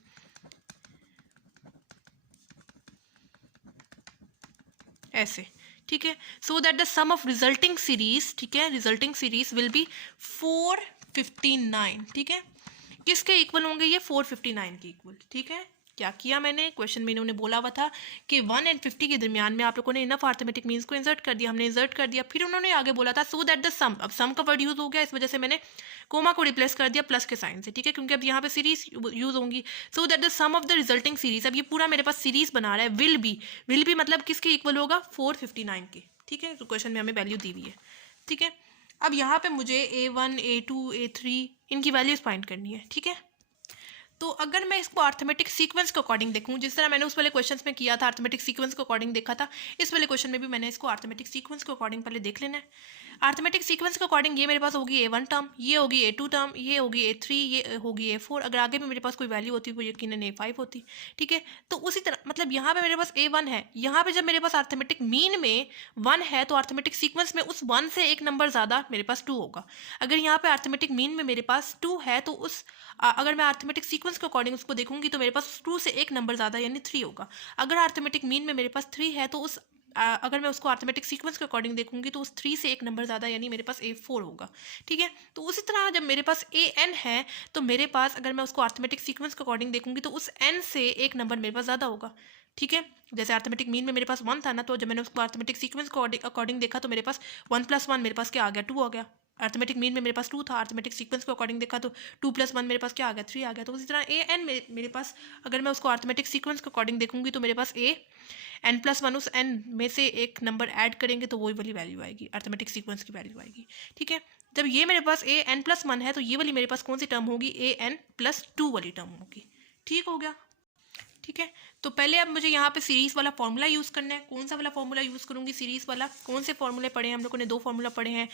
ऐसे, ठीक है, so that the sum of resulting series, ठीक है, रिजल्टिंग सीरीज विल बी 459। ठीक है, किसके इक्वल होंगे ये, 459 के इक्वल। ठीक है, क्या किया मैंने, क्वेश्चन में इन्होंने बोला हुआ था कि 1 and 50 के दरमियान में आप लोगों ने इनफ अर्थमेटिक मीन्स को इंसर्ट कर दिया, हमने इंसर्ट कर दिया। फिर उन्होंने आगे बोला था सो दैट द सम, अब सम का वर्ड यूज़ हो गया, इस वजह से मैंने कोमा को रिप्लेस कर दिया प्लस के साइन से। ठीक है, क्योंकि अब यहाँ पे सीरीज यूज़ होंगी। So that the sum of the resulting series, अब ये पूरा मेरे पास सीरीज बना रहा है। विल बी मतलब किसके इक्वल होगा, 459 के। ठीक है, तो क्वेश्चन में हमें वैल्यू दी हुई है। ठीक है, अब यहाँ पे मुझे A1, A2, A3 इनकी वैल्यूज फाइंड करनी है। ठीक है, तो अगर मैं इसको अर्थमेटिक सीक्वेंस के अकॉर्डिंग देखूं, जिस तरह मैंने उस वाले क्वेश्चंस में किया था, अर्थमेटिक सीक्वेंस के अकॉर्डिंग देखा था, इस वाले क्वेश्चन में भी मैंने इसको अर्थमेटिक सीक्वेंस के अकॉर्डिंग पहले देख लेना है। अर्थमेटिक सीक्वेंस के अकॉर्डिंग ये मेरे पास होगी A1 टर्म, ये होगी A2 टर्म, ये होगी A3, ये होगी A4। अगर आगे भी मेरे पास कोई वैल्यू होती वो यकीनन A5 होती, ठीक है। तो उसी तरह मतलब यहाँ पे मेरे पास A1 है, यहाँ पे जब मेरे पास अर्थमेटिक मीन में 1 है तो अर्थमेटिक सीक्वेंस में उस 1 से एक नंबर ज़्यादा मेरे पास 2 होगा। अगर यहाँ पे अर्थमेटिक मीन में मेरे पास 2 है तो अगर मैं अर्थमेटिक सीक्वेंस के अकॉर्डिंग उसको देखूंगी तो मेरे पास 2 से एक नंबर ज़्यादा यानी 3 होगा। अगर अर्थमेटिक मीन में मेरे पास 3 है तो अगर मैं उसको अर्थमेटिक सीक्वेंस के अकॉर्डिंग देखूंगी तो उस 3 से एक नंबर ज़्यादा यानी मेरे पास A4 होगा, ठीक है। तो उसी तरह जब मेरे पास AN है तो मेरे पास अगर मैं उसको अर्थमेटिक सीक्वेंस के अकॉर्डिंग देखूंगी तो उस N से एक नंबर मेरे पास ज़्यादा होगा, ठीक है। जैसे अर्थमेटिक मीन में मेरे पास 1 था ना, तो जब मैंने उसको अर्थमेटिक सीक्वेंस को अकॉर्डिंग देखा तो मेरे पास 1 + 1 मेरे पास क्या आ गया, 2 आ गया। अर्थमेटिक मीन में मेरे पास 2 था, अर्थमेटिक सीक्वेंस को अकॉर्डिंग देखा तो 2 + 1 मेरे पास क्या आ गया, 3 आ गया। तो उसी तरह AN मेरे पास अगर मैं उसको अर्थमेटिक सीक्वेंस के अकॉर्डिंग देखूंगी तो मेरे पास AN + 1 उस N में से एक नंबर ऐड करेंगे तो वही वाली वैल्यू आएगी, अर्थमेटिक सीक्वेंस की वैल्यू आएगी, ठीक है। जब ये मेरे पास AN + 1 है तो ये वाली मेरे पास कौन सी टर्म होगी, AN + 2 वाली टर्म होगी, ठीक हो गया, ठीक है। तो पहले अब मुझे यहाँ पे सीरीज़ वाला फॉर्मूला यूज़ करना है। कौन सा वाला फॉर्मूला यूज़ करूँगी, सीरीज़ वाला। कौन से फॉर्मूले पढ़े हैं हम लोगों ने, 2 फॉर्मूला पढ़े हैं।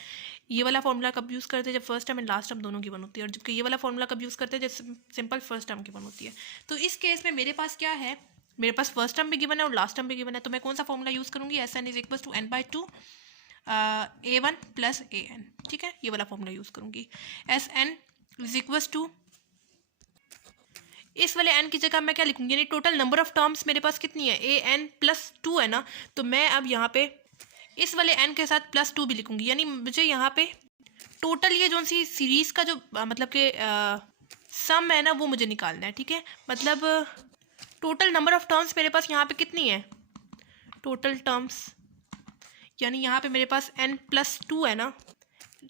ये वाला फॉर्मूला कब यूज़ करते हैं, जब first term and last term दोनों की वन होती है, और जबकि ये वाला फॉर्मूला कब यूज़ करते हैं, जब सिंपल फर्स्ट टर्म की वन होती है। तो इस केस में मेरे पास क्या है, मेरे पास फर्स्ट टर्म भी गिवन है और लास्ट टर्म भी गिवन है। तो मैं कौन सा फॉर्मूला यूज़ करूँगी, SN = n/2 A1 + AN, ठीक है। ये वाला फॉर्मूला यूज़ करूँगी। SN = इस वाले n की जगह मैं क्या लिखूंगी, यानी टोटल नंबर ऑफ टर्म्स मेरे पास कितनी है, AN + 2 है ना। तो मैं अब यहाँ पे इस वाले n के साथ +2 भी लिखूंगी, यानी मुझे यहाँ पे टोटल ये जो सी सीरीज़ का जो मतलब कि सम है ना वो मुझे निकालना है, ठीक है। मतलब टोटल नंबर ऑफ टर्म्स मेरे पास यहाँ पे कितनी है, टोटल टर्म्स यानी यहाँ पे मेरे पास n + 2 है ना,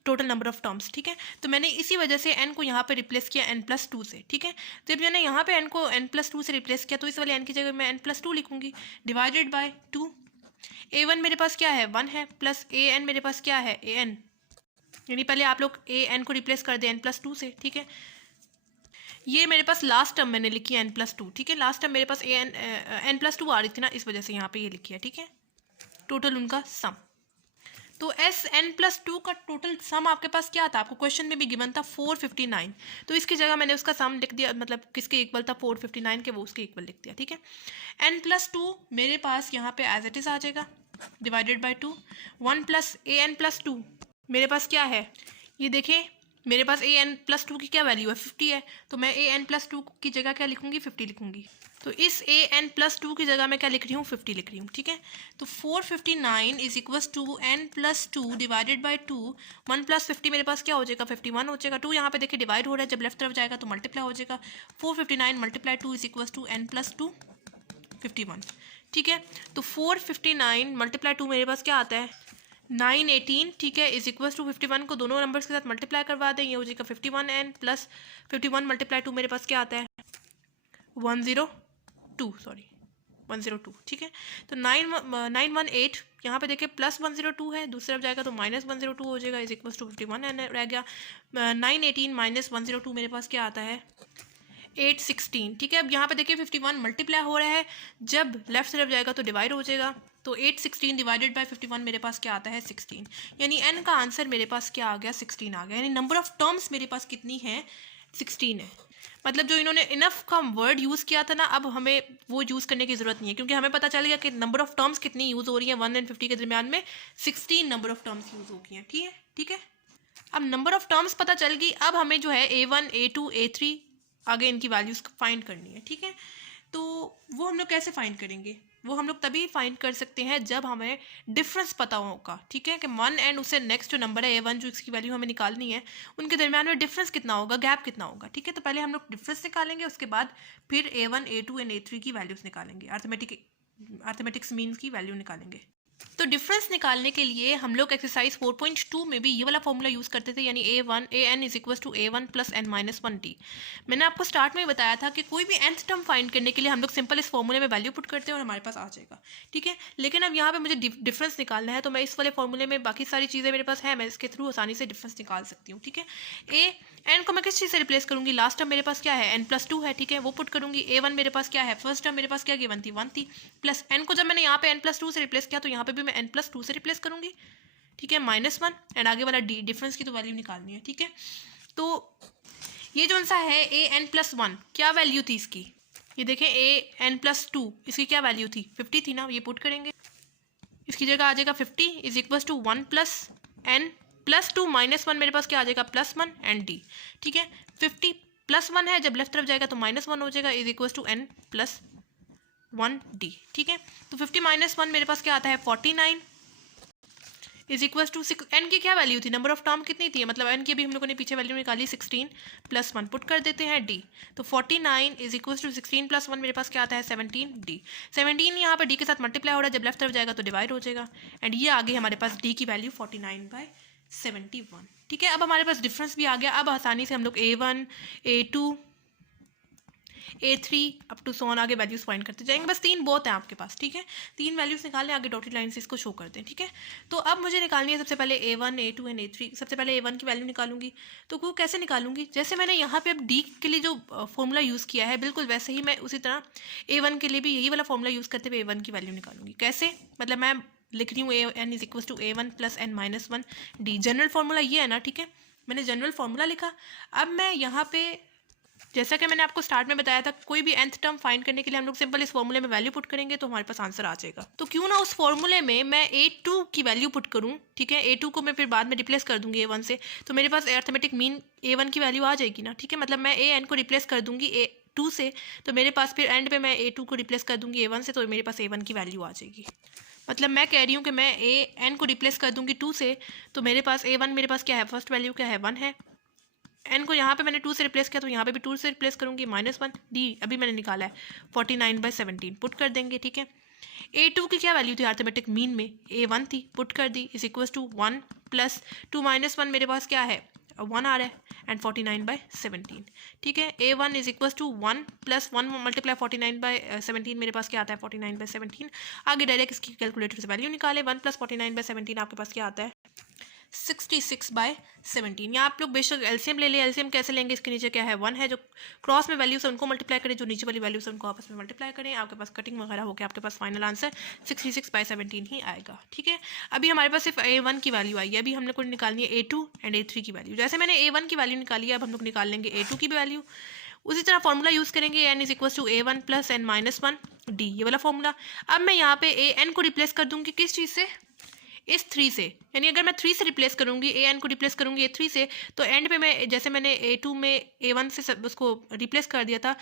टोटल नंबर ऑफ टर्म्स, ठीक है। तो मैंने इसी वजह से n को यहाँ पे रिप्लेस किया n + 2 से, ठीक है। तो जब मैंने यहाँ पे n को n + 2 से रिप्लेस किया तो इस वाले n की जगह मैं n + 2 लिखूंगी, डिवाइडेड बाय 2। A1 मेरे पास क्या है, 1 है, प्लस AN मेरे पास क्या है, AN, यानी पहले आप लोग AN को रिप्लेस कर दें n + 2 से, ठीक है। ये मेरे पास लास्ट टर्म मैंने लिखी है n + 2, ठीक है। लास्ट टर्म मेरे पास n + 2 आ रही थी ना, इस वजह से यहाँ पे ये लिखी है, ठीक है। टोटल उनका सम, तो SN + 2 का टोटल सम आपके पास क्या था, आपको क्वेश्चन में भी गिवन था 459। तो इसकी जगह मैंने उसका सम लिख दिया, मतलब किसके इक्वल था, 459 के, वो उसके इक्वल लिख दिया, ठीक है। n + 2 मेरे पास यहाँ पे एज इट इज़ आ जाएगा, डिवाइडेड बाय 2। 1 + AN + 2 मेरे पास क्या है, ये देखें मेरे पास AN + 2 की क्या वैल्यू है, 50 है। तो मैं AN + 2 की जगह क्या लिखूंगी, 50 लिखूंगी। तो इस AN + 2 की जगह मैं क्या लिख रही हूँ, 50 लिख रही हूँ, ठीक है। तो 459 = n + 2 डिवाइडेड बाय 2। 1 + 50 मेरे पास क्या हो जाएगा, 51 हो जाएगा। 2 यहाँ पे देखिए डिवाइड हो रहा है, जब लेफ्ट तरफ जाएगा तो मल्टीप्लाई हो जाएगा। 459 × 2 = n + 2 51, ठीक है। तो 459 × 2 मेरे पास क्या आता है, 918, ठीक है, = 51 को दोनों नंबर्स के साथ मल्टीप्लाई करवा दें, ये हो जाएगा 51n + 51 × 2 मेरे पास क्या आता है, 102, ठीक है। तो 918 यहाँ पे देखिए +102 है, दूसरी तरफ जाएगा तो -102 हो जाएगा, = 51n रह गया। 918 - 102 मेरे पास क्या आता है, 816, ठीक है। अब यहाँ पे देखिए 51 मल्टीप्लाई हो रहा है, जब लेफ्ट तरफ जाएगा तो डिवाइड हो जाएगा। तो 816 डिवाइडेड बाय 51 मेरे पास क्या आता है, 16, यानी n का आंसर मेरे पास क्या आ गया, 16 आ गया। यानी नंबर ऑफ टर्म्स मेरे पास कितनी है, 16 है। मतलब जो इन्होंने इनफ का वर्ड यूज़ किया था ना, अब हमें वो यूज़ करने की ज़रूरत नहीं है, क्योंकि हमें पता चल गया कि नंबर ऑफ टर्म्स कितनी यूज़ हो रही है। 1 और 50 के दरमियान में 16 नंबर ऑफ टर्म्स यूज़ हो गई हैं, ठीक है। अब नंबर ऑफ टर्म्स पता चल गई, अब हमें जो है A1 A2 A3 आगे इनकी वैल्यूज़ फाइंड करनी है, ठीक है। तो वो हम लोग कैसे फाइंड करेंगे, वो हम लोग तभी फाइंड कर सकते हैं जब हमें डिफरेंस पता होगा, ठीक है। कि 1 एंड उससे नेक्स्ट जो नंबर है A1 जो इसकी वैल्यू हमें निकालनी है, उनके दरमियान में डिफरेंस कितना होगा, गैप कितना होगा, ठीक है। तो पहले हम लोग डिफरेंस निकालेंगे, उसके बाद फिर A1 A2 एंड A3 की वैल्यूज़ निकालेंगे, अर्थमेटिक्स मीन्स की वैल्यू निकालेंगे। तो डिफरेंस निकालने के लिए हम लोग एक्सरसाइज 4.2 में भी ये वाला फॉर्मूला यूज़ करते थे, यानी AN = A1 + n - 1t। मैंने आपको स्टार्ट में ही बताया था कि कोई भी nth टर्म फाइंड करने के लिए हम लोग सिंपल इस फॉर्मूले में वैल्यू पुट करते हैं और हमारे पास आ जाएगा, ठीक है। लेकिन अब यहाँ पे मुझे डिफरेंस निकालना है, तो मैं इस वाले फॉर्मूले में बाकी सारी चीज़ें मेरे पास है, मैं इसके थ्रू आसानी से डिफरेंस निकाल सकती हूँ, ठीक है। n को मैं किस चीज़ से रिप्लेस करूँगी, लास्ट टर्म मेरे पास क्या है, n + 2 है, ठीक है, वो पुट करूँगी। A1 मेरे पास क्या है, फर्स्ट टर्म मेरे पास क्या गिवन थी, 1 थी, प्लस n को जब मैंने यहाँ पे n + 2 से रिप्लेस किया तो यहाँ पे भी मैं n + 2 से रिप्लेस करूँगी, ठीक है, -1 एंड आगे वाला डी, डिफरेंस की तो वैल्यू निकालनी है। ठीक है, तो ये जो सा है an+1, क्या वैल्यू थी इसकी, ये देखें an+2, इसकी क्या वैल्यू थी, 50 थी ना, ये पुट करेंगे, इसकी जगह आ जाएगा 50 इज इक्वल टू 1 + n+2 -1, मेरे पास क्या आ जाएगा +1 एंड d। ठीक है, 50 +1 है, जब लेफ्ट तरफ जाएगा तो -1 हो जाएगा, is equal to n+1 d। ठीक है, तो 50 - 1 मेरे पास क्या आता है 49 इज इक्वल टू n की क्या वैल्यू थी, नंबर ऑफ टर्म कितनी थी, मतलब n की अभी हम लोगों ने पीछे वैल्यू निकाली 16 + 1, पुट कर देते हैं d। तो 49 इज इक्वल टू 16 + 1 मेरे पास क्या आता है 17 d। 17 यहाँ पर d के साथ मल्टीप्लाई हो रहा है, जब लेफ्ट तरफ जाएगा तो डिवाइड हो जाएगा एंड ये आगे हमारे पास d की वैल्यू 49/71। ठीक है, अब हमारे पास डिफरेंस भी आ गया। अब आसानी से हम लोग a1 a2 a3 up to so on आगे वैल्यूज फाइंड करते जाएंगे। बस 3 बहुत हैं आपके पास। ठीक है, 3 वैल्यूज निकालें, आगे डॉटेड लाइन से इसको शो करते हैं। ठीक है, तो अब मुझे निकालनी है सबसे पहले a1 a2 एंड a3। सबसे पहले a1 की वैल्यू निकालूंगी, तो वो कैसे निकालूंगी, जैसे मैंने यहाँ पे अब d के लिए जो फॉर्मूला यूज़ किया है बिल्कुल वैसे ही मैं उसी तरह a1 के लिए भी यही वाला फॉर्मूला यूज़ करते हुए a1 की वैल्यू निकालूंगी। कैसे, मतलब मैं लिख रही हूँ an is equal to a1 + n-1 d। General formula ये है ना। ठीक है, मैंने जनरल फार्मूला लिखा। अब मैं यहाँ पे जैसा कि मैंने आपको स्टार्ट में बताया था, कोई भी nth टर्म फाइंड करने के लिए हम लोग सिंपल इस फॉर्मूले में वैल्यू पुट करेंगे तो हमारे पास आंसर आ जाएगा। तो क्यों ना उस फॉर्मूले में मैं a2 की वैल्यू पुट करूं। ठीक है, a2 को मैं फिर बाद में रिप्लेस कर दूंगी a1 से, तो मेरे पास अर्थमेटिक मीन a1 की वैल्यू आ जाएगी ना। ठीक है, मतलब मैं an को रिप्लेस कर दूंगी a2 से, तो मेरे पास फिर एंड पे मैं a2 को रिप्लेस कर दूंगी a1 से, तो मेरे पास a1 की वैल्यू आ जाएगी। मतलब मैं कह रही हूँ कि मैं an को रिप्लेस कर दूंगी 2 से, तो मेरे पास a1 मेरे पास क्या है, फर्स्ट वैल्यू क्या है 1 है। n को यहाँ पे मैंने 2 से रिप्लेस किया, तो यहाँ पे भी 2 से रिप्लेस करूँगी, -1 d अभी मैंने निकाला है 49/17, पुट कर देंगे। ठीक है, a2 की क्या वैल्यू थी अर्थमेटिक मीन में, a1 थी, पुट कर दी, इज इक्वल टू 1 + 2 - 1 मेरे पास क्या है 1 आ रहा है एंड 49/17। ठीक है, a1 इज इक्वल टू 1 + 1 × 49/17 मेरे पास क्या आता है 49/17। आगे डायरेक्ट इसकी कैलकुलेटर से वैल्यू निकाले, 1 + 49/17 आपके पास क्या आता है 66/17। या आप लोग बेशक एलसीएम ले लें। एलसीएम कैसे लेंगे, इसके नीचे क्या है 1 है, जो क्रॉस में वैल्यूज है उनको मल्टीप्लाई करें, जो नीचे वाली वैल्यूज है उनको आपस में मल्टीप्लाई करें, आपके पास कटिंग वगैरह होकर आपके पास फाइनल आंसर 66/17 ही आएगा। ठीक है, अभी हमारे पास सिर्फ a1 की वैल्यू आई है, अभी हम लोग को निकालनी है a2 एंड a3 की वैल्यू। जैसे मैंने a1 की वैल्यू निकाली है, अब हम लोग निकाल लेंगे a2 की भी वैल्यू। उसी तरह फॉर्मूला यूज़ करेंगे, n is equal to a1 + n-1 d, ये वाला फॉर्मूला। अब मैं यहाँ पे an को रिप्लेस कर दूंगी किस चीज़ से, इस 3 से, यानी अगर मैं 3 से रिप्लेस करूंगी, an को रिप्लेस करूंगी a3 से, तो एंड पे मैं जैसे मैंने a2 में a1 से उसको रिप्लेस कर दिया था,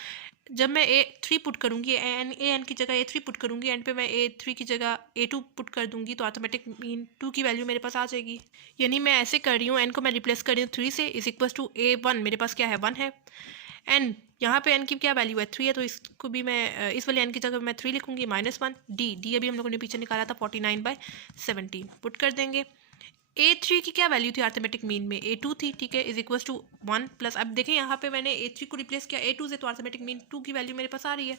जब मैं a3 पुट करूंगी, an की जगह a3 पुट करूंगी, एंड पे मैं a3 की जगह a2 पुट कर दूंगी, तो ऑटोमेटिक मीन 2 की वैल्यू मेरे पास आ जाएगी। यानी मैं ऐसे कर रही हूँ, n को मैं रिप्लेस कर रही हूँ 3 से, इज इक्वल टू a1 मेरे पास क्या है 1 है, एन यहाँ पे n की क्या वैल्यू है 3 है, तो इसको भी मैं इस वाले n की जगह मैं 3 लिखूंगी, -1 d अभी हम लोगों ने पीछे निकाला था 49/17, पुट कर देंगे। a3 की क्या वैल्यू थी अर्थमेटिक मीन में, a2 थी। ठीक है, इज इक्वल टू 1 +, अब देखें यहाँ पे मैंने a3 को रिप्लेस किया a2 से, तो अर्थमेटिक मीन 2 की वैल्यू मेरे पास आ रही है।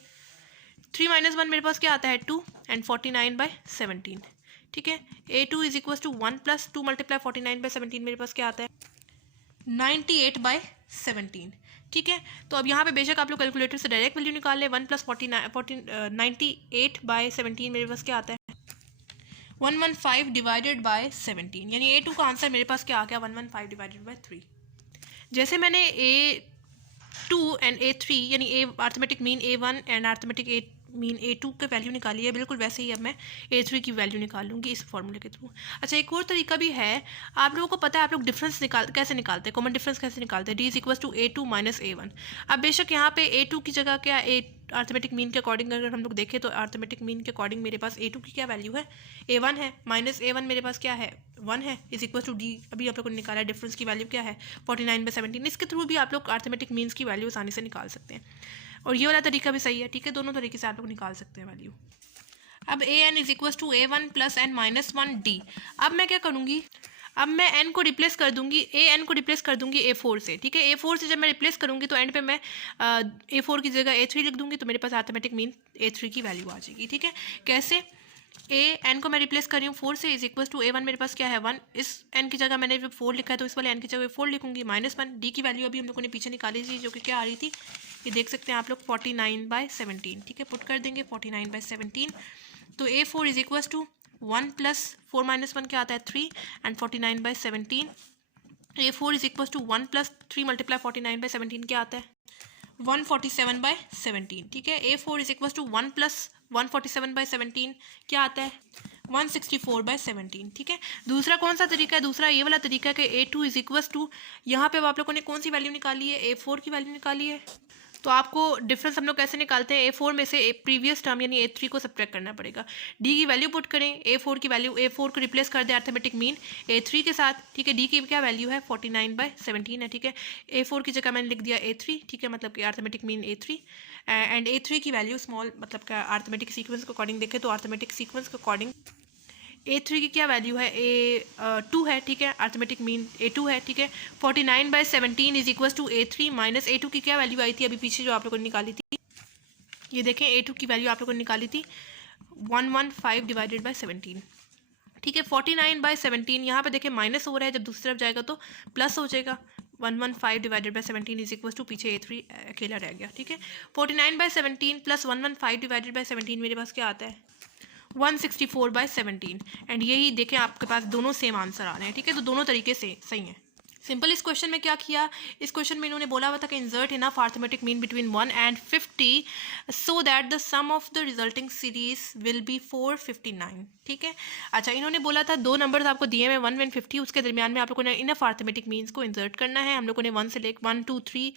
3 - 1 मेरे पास क्या आता है 2 एंड 49/17। ठीक है, a2 इज इक्वल टू 1 + 2 × 49/17 मेरे पास क्या आता है 98/17। ठीक है, तो अब यहाँ पे बेशक आप लोग कैलकुलेटर से डायरेक्ट वैल्यू निकाल लें, 1 + 98/17 मेरे पास क्या आता है 115/17, यानी a2 का आंसर मेरे पास क्या आ गया 115/3। जैसे मैंने a2 एंड a3 यानी arithmetic mean a1 and arithmetic mean a2 के वैल्यू निकाली है, बिल्कुल वैसे ही अब मैं a3 की वैल्यू निकाल लूँगी इस फॉर्मूले के थ्रू। अच्छा, एक और तरीका भी है, आप लोगों को पता है आप लोग डिफरेंस कैसे निकालते हैं, कॉमन डिफरेंस कैसे निकालते हैं, d is equal to a2 - a1। अब बेशक यहाँ पे a2 की जगह क्या अर्थमेटिक मीन के अकॉर्डिंग अगर हम लोग देखें, तो अर्थमेटिक मीन के अकॉर्डिंग मेरे पास a2 की क्या वैल्यू है a1 है, -a1 मेरे पास क्या है 1 है, इज इक्वल टू d अभी आप लोगों ने निकाला है, डिफरेंस की वैल्यू क्या है 49/17। इसके थ्रू भी आप लोग अर्थमेटिक मीन्स की वैल्यू आसानी से निकाल सकते हैं, और ये वाला तरीका भी सही है। ठीक है, दोनों तरीके से आप लोग निकाल सकते हैं वैल्यू। अब an is equal to a1 + n-1 d। अब मैं क्या करूँगी, अब मैं n को रिप्लेस कर दूंगी, an को रिप्लेस कर दूंगी a4 से। ठीक है, a4 से जब मैं रिप्लेस करूंगी तो एंड पे मैं a4 की जगह a3 लिख दूंगी, तो मेरे पास ऑटोमेटिक मीन a3 की वैल्यू आ जाएगी। ठीक है, कैसे, n को मैं रिप्लेस कर रही हूँ 4 से, इज इक्वल टू a1 मेरे पास क्या है 1, इस n की जगह मैंने 4 लिखा है, तो इस वाले n की जगह 4 लिखूंगी, -1 d की वैल्यू अभी हम लोगों ने पीछे निकाली थी, जो कि क्या आ रही थी, ये देख सकते हैं आप लोग 49/17। ठीक है, पुट कर देंगे 49/17, तो a4 is equal to 1 plus 4 minus 1 क्या आता है 3 and 49/17। A4 is equal to 1 plus 3 multiply 49/17 क्या आता है 147/17। ठीक है, A4 is equal to 1 plus 147/17 क्या आता है 164/17। ठीक है, दूसरा कौन सा तरीका है, दूसरा ये वाला तरीका है कि A2 इज इक्वल टू, यहाँ पे आप लोगों ने कौन सी वैल्यू निकाली है A4 की वैल्यू निकाली है, तो आपको डिफरेंस हम लोग कैसे निकालते हैं A4 में से प्रीवियस टर्म यानी A3 को सब्ट्रैक्ट करना पड़ेगा। D की वैल्यू पुट करें, A4 की वैल्यू, A4 को रिप्लेस कर दें अर्थमेटिक मीन A3 के साथ। ठीक है, D की क्या वैल्यू है 49/17 है। ठीक है, A4 की जगह मैंने लिख दिया A3। ठीक है, मतलब कि arithmetic mean A3 and A3 की वैल्यू स्मॉल, मतलब क्या अर्थमेटिक सीक्वेंस के अकॉर्डिंग देखें तो अर्थमेटिक सीक्वेंस के अकॉर्डिंग A3 की क्या वैल्यू है A2 है। ठीक है, अर्थमेटिक मीन A2 है। ठीक है, 49/17 is equal to A3 minus A2 की क्या वैल्यू आई थी अभी पीछे जो आप लोगों ने निकाली थी, ये देखें A2 की वैल्यू आप लोगों ने निकाली थी 115/17। ठीक है, 49/17 यहाँ पे देखें माइनस हो रहा है, जब दूसरी तरफ जाएगा तो प्लस हो जाएगा। 115/17 इज इक्वल टू पीछे A3 अकेला रह गया। ठीक है, 49/17 प्लस 115/17 मेरे पास क्या आता है 164/17 एंड यही देखें आपके पास दोनों सेम आंसर आ रहे हैं। ठीक है, तो दोनों तरीके से सही हैं। सिंपल इस क्वेश्चन में क्या किया, इस क्वेश्चन में इन्होंने बोला हुआ था कि insert enough arithmetic mean between 1 and 50 so that the sum of the resulting series will be 459। ठीक है, अच्छा इन्होंने बोला था दो नंबर्स आपको दिए हैं 1 and 50, उसके दरमियान में आप लोगों ने इनफ अर्थमेटिक मीन्स को इंसर्ट करना है। हम लोगों ने 1 से लेकर 1 2 3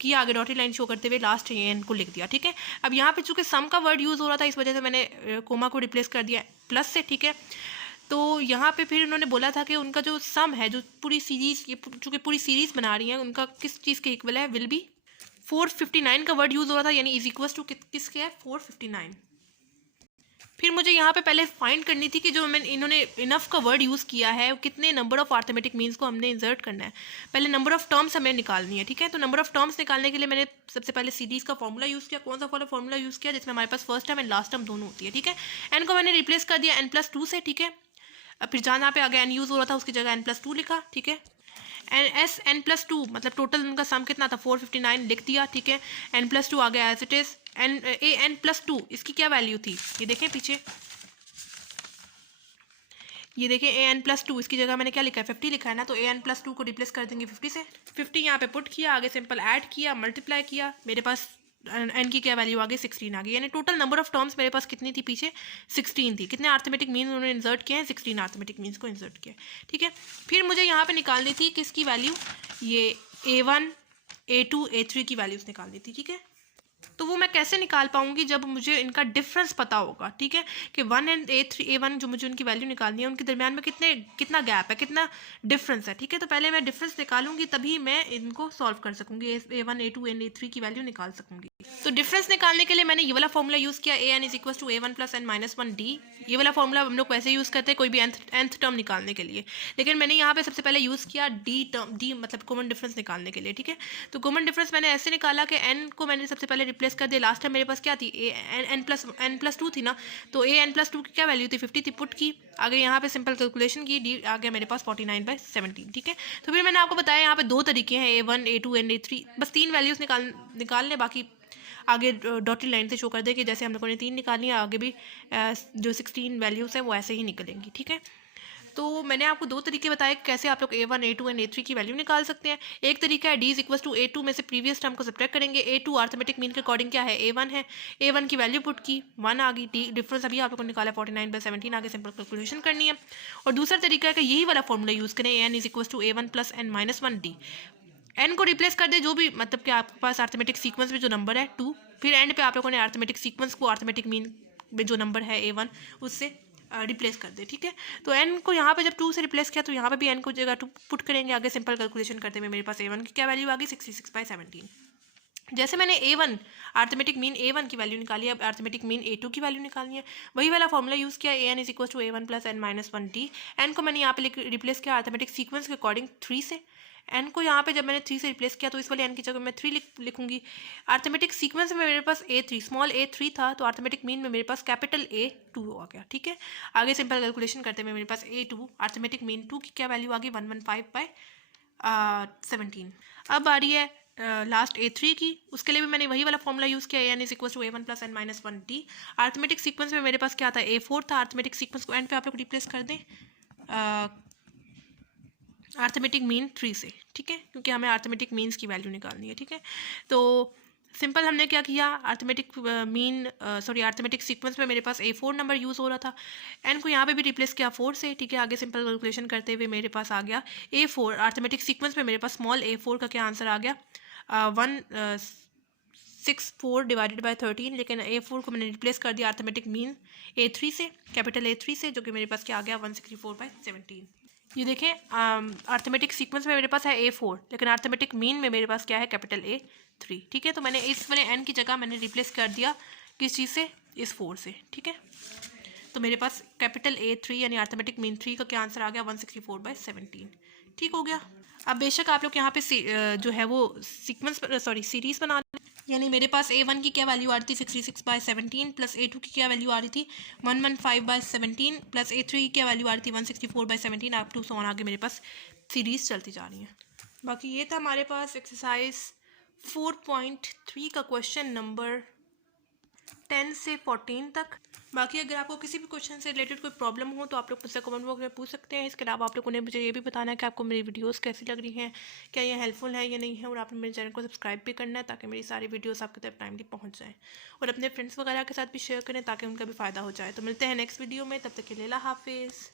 किया, आगे डॉटेड लाइन शो करते हुए लास्ट एन को लिख दिया। ठीक है, अब यहाँ पे चूंकि सम का वर्ड यूज़ हो रहा था इस वजह से मैंने कोमा को रिप्लेस कर दिया प्लस से। ठीक है, तो यहाँ पे फिर उन्होंने बोला था कि उनका जो सम है, जो पूरी सीरीज, ये चूँकि पूरी सीरीज बना रही हैं, उनका किस चीज़ के इक्वल है विल बी 459 का वर्ड यूज़ हो रहा था, यानी इज इक्वल टू किसके है 459। फिर मुझे यहाँ पे पहले फाइंड करनी थी कि जो मैंने इन्होंने इनफ का वर्ड यूज़ किया है कितने नंबर ऑफ अर्थमेटिक मीन्स को हमने इंसर्ट करना है। पहले नंबर ऑफ टर्म्स हमें निकालनी है। ठीक है, तो नंबर ऑफ टर्म्स निकालने के लिए मैंने सबसे पहले सीरीज का फॉर्मूला यूज़ किया। कौन सा फॉर्मूला यूज़ किया, जिसमें हमारे पास first term and last term दोनों होती है। ठीक है, एन को मैंने रिप्लेस कर दिया n+2 से। ठीक है, अब फिर जहाँ पे आगे एन यूज़ हो रहा था उसकी जगह n+2 लिखा। ठीक है, n+2 मतलब टोटल उनका सम कितना था 459 लिख दिया। ठीक है, n+2 आ गया एज इट इज़। n+2 इसकी क्या वैल्यू थी, ये देखें पीछे, ये देखें an+2 इसकी जगह मैंने क्या लिखा है 50 लिखा है ना, तो an+2 को रिप्लेस कर देंगे 50 से। 50 यहाँ पे पुट किया, आगे सिंपल ऐड किया, मल्टीप्लाई किया, मेरे पास n की क्या वैल्यू आ गई 16 आ गई। यानी टोटल नंबर ऑफ टर्म्स मेरे पास कितनी थी पीछे 16 थी। कितने अर्थमेटिक मीन उन्होंने इंसर्ट किए हैं 16 अर्थमेटिक मीन्स को इंसर्ट किया। ठीक है, फिर मुझे यहाँ पे निकालनी थी किसकी वैल्यू, ये A1 A2 A3 की वैल्यूज़ निकालनी थी। ठीक है, तो वो मैं कैसे निकाल पाऊंगी जब मुझे इनका डिफरेंस पता होगा। ठीक है, कि 1 and A1 जो मुझे उनकी वैल्यू निकालनी है उनके दरमियान में कितना गैप है, कितना डिफरेंस है। ठीक है, तो पहले मैं डिफरेंस निकालूंगी तभी मैं इनको सॉल्व कर सकूंगी, A1 A2 एंड A3 की वैल्यू निकाल सकूंगी। तो डिफरेंस निकालने के लिए मैंने ये वाला फॉर्मूला यूज़ किया, AN is equal to A1 + n-1D। ये वाला फॉर्मूला हम लोग वैसे यूज़ करते हैं कोई भी nth टर्म निकालने के लिए, लेकिन मैंने यहाँ पे सबसे पहले यूज़ किया D मतलब कॉमन डिफरेंस निकालने के लिए। ठीक है, तो कॉमन डिफरेंस मैंने ऐसे निकाला कि n को मैंने सबसे पहले रिप्लेस कर दिया। लास्ट टाइम मेरे पास क्या थी n+2 थी ना, तो n+2 की क्या वैल्यू थी 50 थी, पुट की, आगे यहाँ पे सिंपल कैलकुलेशन की, डी आ गया मेरे पास 49/17। ठीक है, तो फिर मैंने आपको बताया यहाँ पे दो तरीके हैं A1 A2 एंड A3, बस 3 वैल्यूज़ निकाल लें, बाकी आगे डॉटेड लाइन से शो कर दे कि जैसे हम लोगों ने 3 निकालनी है, आगे भी जो 16 वैल्यूज़ हैं वो ऐसे ही निकलेंगी। ठीक है, तो मैंने आपको दो तरीके बताए कैसे आप लोग A1 A2 एंड A3 की वैल्यू निकाल सकते हैं। एक तरीका है D is equal to A2 में से प्रीवियस टर्म को सब्ट्रैक्ट करेंगे। A2 अर्थमेटिक मीन के अकॉर्डिंग क्या है A1 है, A1 की वैल्यू पुट की 1 आ गई, D डिफरेंस अभी आप लोगों ने निकाला 49/17, आगे सिंपल कैलकुलेशन करनी है। और दूसरा तरीका है कि यही वाला फॉर्मूला यूज़ करें, AN is equal to A1 + n-1D। n को रिप्लेस कर दे जो भी, मतलब कि आपके पास अर्थमेटिक सीक्वेंस में जो नंबर है 2, फिर एंड पे आप लोगों ने अर्थमेटिक सीक्वेंस को अर्थमेटिक मीन में जो नंबर है A1 उससे रिप्लेस कर दे। ठीक है, तो n को यहाँ पे जब 2 से रिप्लेस किया तो यहाँ पे भी n को जगह 2 पुट करेंगे, आगे सिंपल कैलकुलेशन करते हुए मेरे पास A1 की क्या वैल्यू आ गई 66/17। जैसे मैंने A1 अर्थमेटिक मीन A1 की वैल्यू निकाली है, अब अर्थमेटिक मीन A2 की वैल्यू निकालनी है। वही वाला फॉर्मूला यूज़ किया, AN is equal to A1 + n-1D। n को मैंने यहाँ पे रिप्लेस किया अर्थमेटिक सीक्वेंस के अकॉर्डिंग 3 से। n को यहाँ पे जब मैंने 3 से रिप्लेस किया तो इस वाले n की जगह मैं 3 लिखूंगी। अर्थमेटिक सीक्वेंस में मेरे पास A3 स्मॉल a3 था, तो अर्थमेटिक मीन में मेरे पास कैपिटल A2 आ गया। ठीक है, आगे सिंपल कैलकुलेशन करते हुए मेरे पास A2 अर्थमेटिक मीन 2 की क्या वैल्यू आ गई 115/17। अब आ रही है लास्ट A3 की, उसके लिए भी मैंने वही वाला फॉर्मूला यूज़ किया, n is equal to A1 + n-1d। Arithmetic sequence में मेरे पास क्या था, A4 था। अर्थमेटिक सीक्वेंस को एंड पे आप लोग रिप्लेस कर दें अर्थमेटिक मीन 3 से, ठीक है, क्योंकि हमें अर्थमेटिक मीन्स की वैल्यू निकालनी है, ठीक है। तो सिंपल हमने क्या किया, अर्थमेटिक सीक्वेंस में मेरे पास A4 नंबर यूज़ हो रहा था, एन को यहाँ पे भी रिप्लेस किया 4 से, ठीक है। आगे सिंपल कैलकुलेशन करते हुए मेरे पास आ गया A4। अर्थमेटिक सीक्वेंस में मेरे पास स्मॉल A4 का क्या आंसर आ गया, 164 डिवाइडेड बाय 13, लेकिन A4 को मैंने रिप्लेस कर दिया अर्थमेटिक मीन A3 से, कैपिटल A3 से, जो कि मेरे पास क्या आ गया 164/17। ये देखें, अर्थमेटिक सीक्वेंस में मेरे पास है A4, लेकिन अर्थमेटिक मीन में मेरे पास क्या है, कैपिटल A3, ठीक है। तो मैंने इस वाले n की जगह मैंने रिप्लेस कर दिया किस चीज़ से, इस 4 से, ठीक है। तो मेरे पास कैपिटल A3 यानी अर्थमेटिक मीन 3 का क्या आंसर आ गया 164/17, ठीक हो गया। अब बेशक आप लोग यहाँ पे जो है वो सीरीज़ बना, यानी मेरे पास A1 की क्या वैल्यू आ रही थी 66/17, प्लस A2 की क्या वैल्यू आ रही थी 115/17, प्लस A3 की क्या वैल्यू आ रही थी 164/17, अप टू सो ऑन आगे मेरे पास सीरीज़ चलती जा रही है। बाकी ये था हमारे पास एक्सरसाइज 4.3 का क्वेश्चन नंबर 10 से 14 तक। बाकी अगर आपको किसी भी क्वेश्चन से रिलेटेड कोई प्रॉब्लम हो तो आप लोग मुझसे कमेंट बॉक्स में पूछ सकते हैं। इसके अलावा आप लोगों ने मुझे ये भी बताना है कि आपको मेरी वीडियोस कैसी लग रही हैं, क्या ये हेल्पफुल है या नहीं है, और आपने मेरे चैनल को सब्सक्राइब भी करना है ताकि मेरी सारी वीडियोस आपके तक टाइमली पहुंच जाएँ, और अपने फ्रेंड्स वगैरह के साथ भी शेयर करें ताकि उनका भी फ़ायदा हो जाए। तो मिलते हैं नेक्स्ट वीडियो में, तब तक के लिए अल्लाह हाफिज़।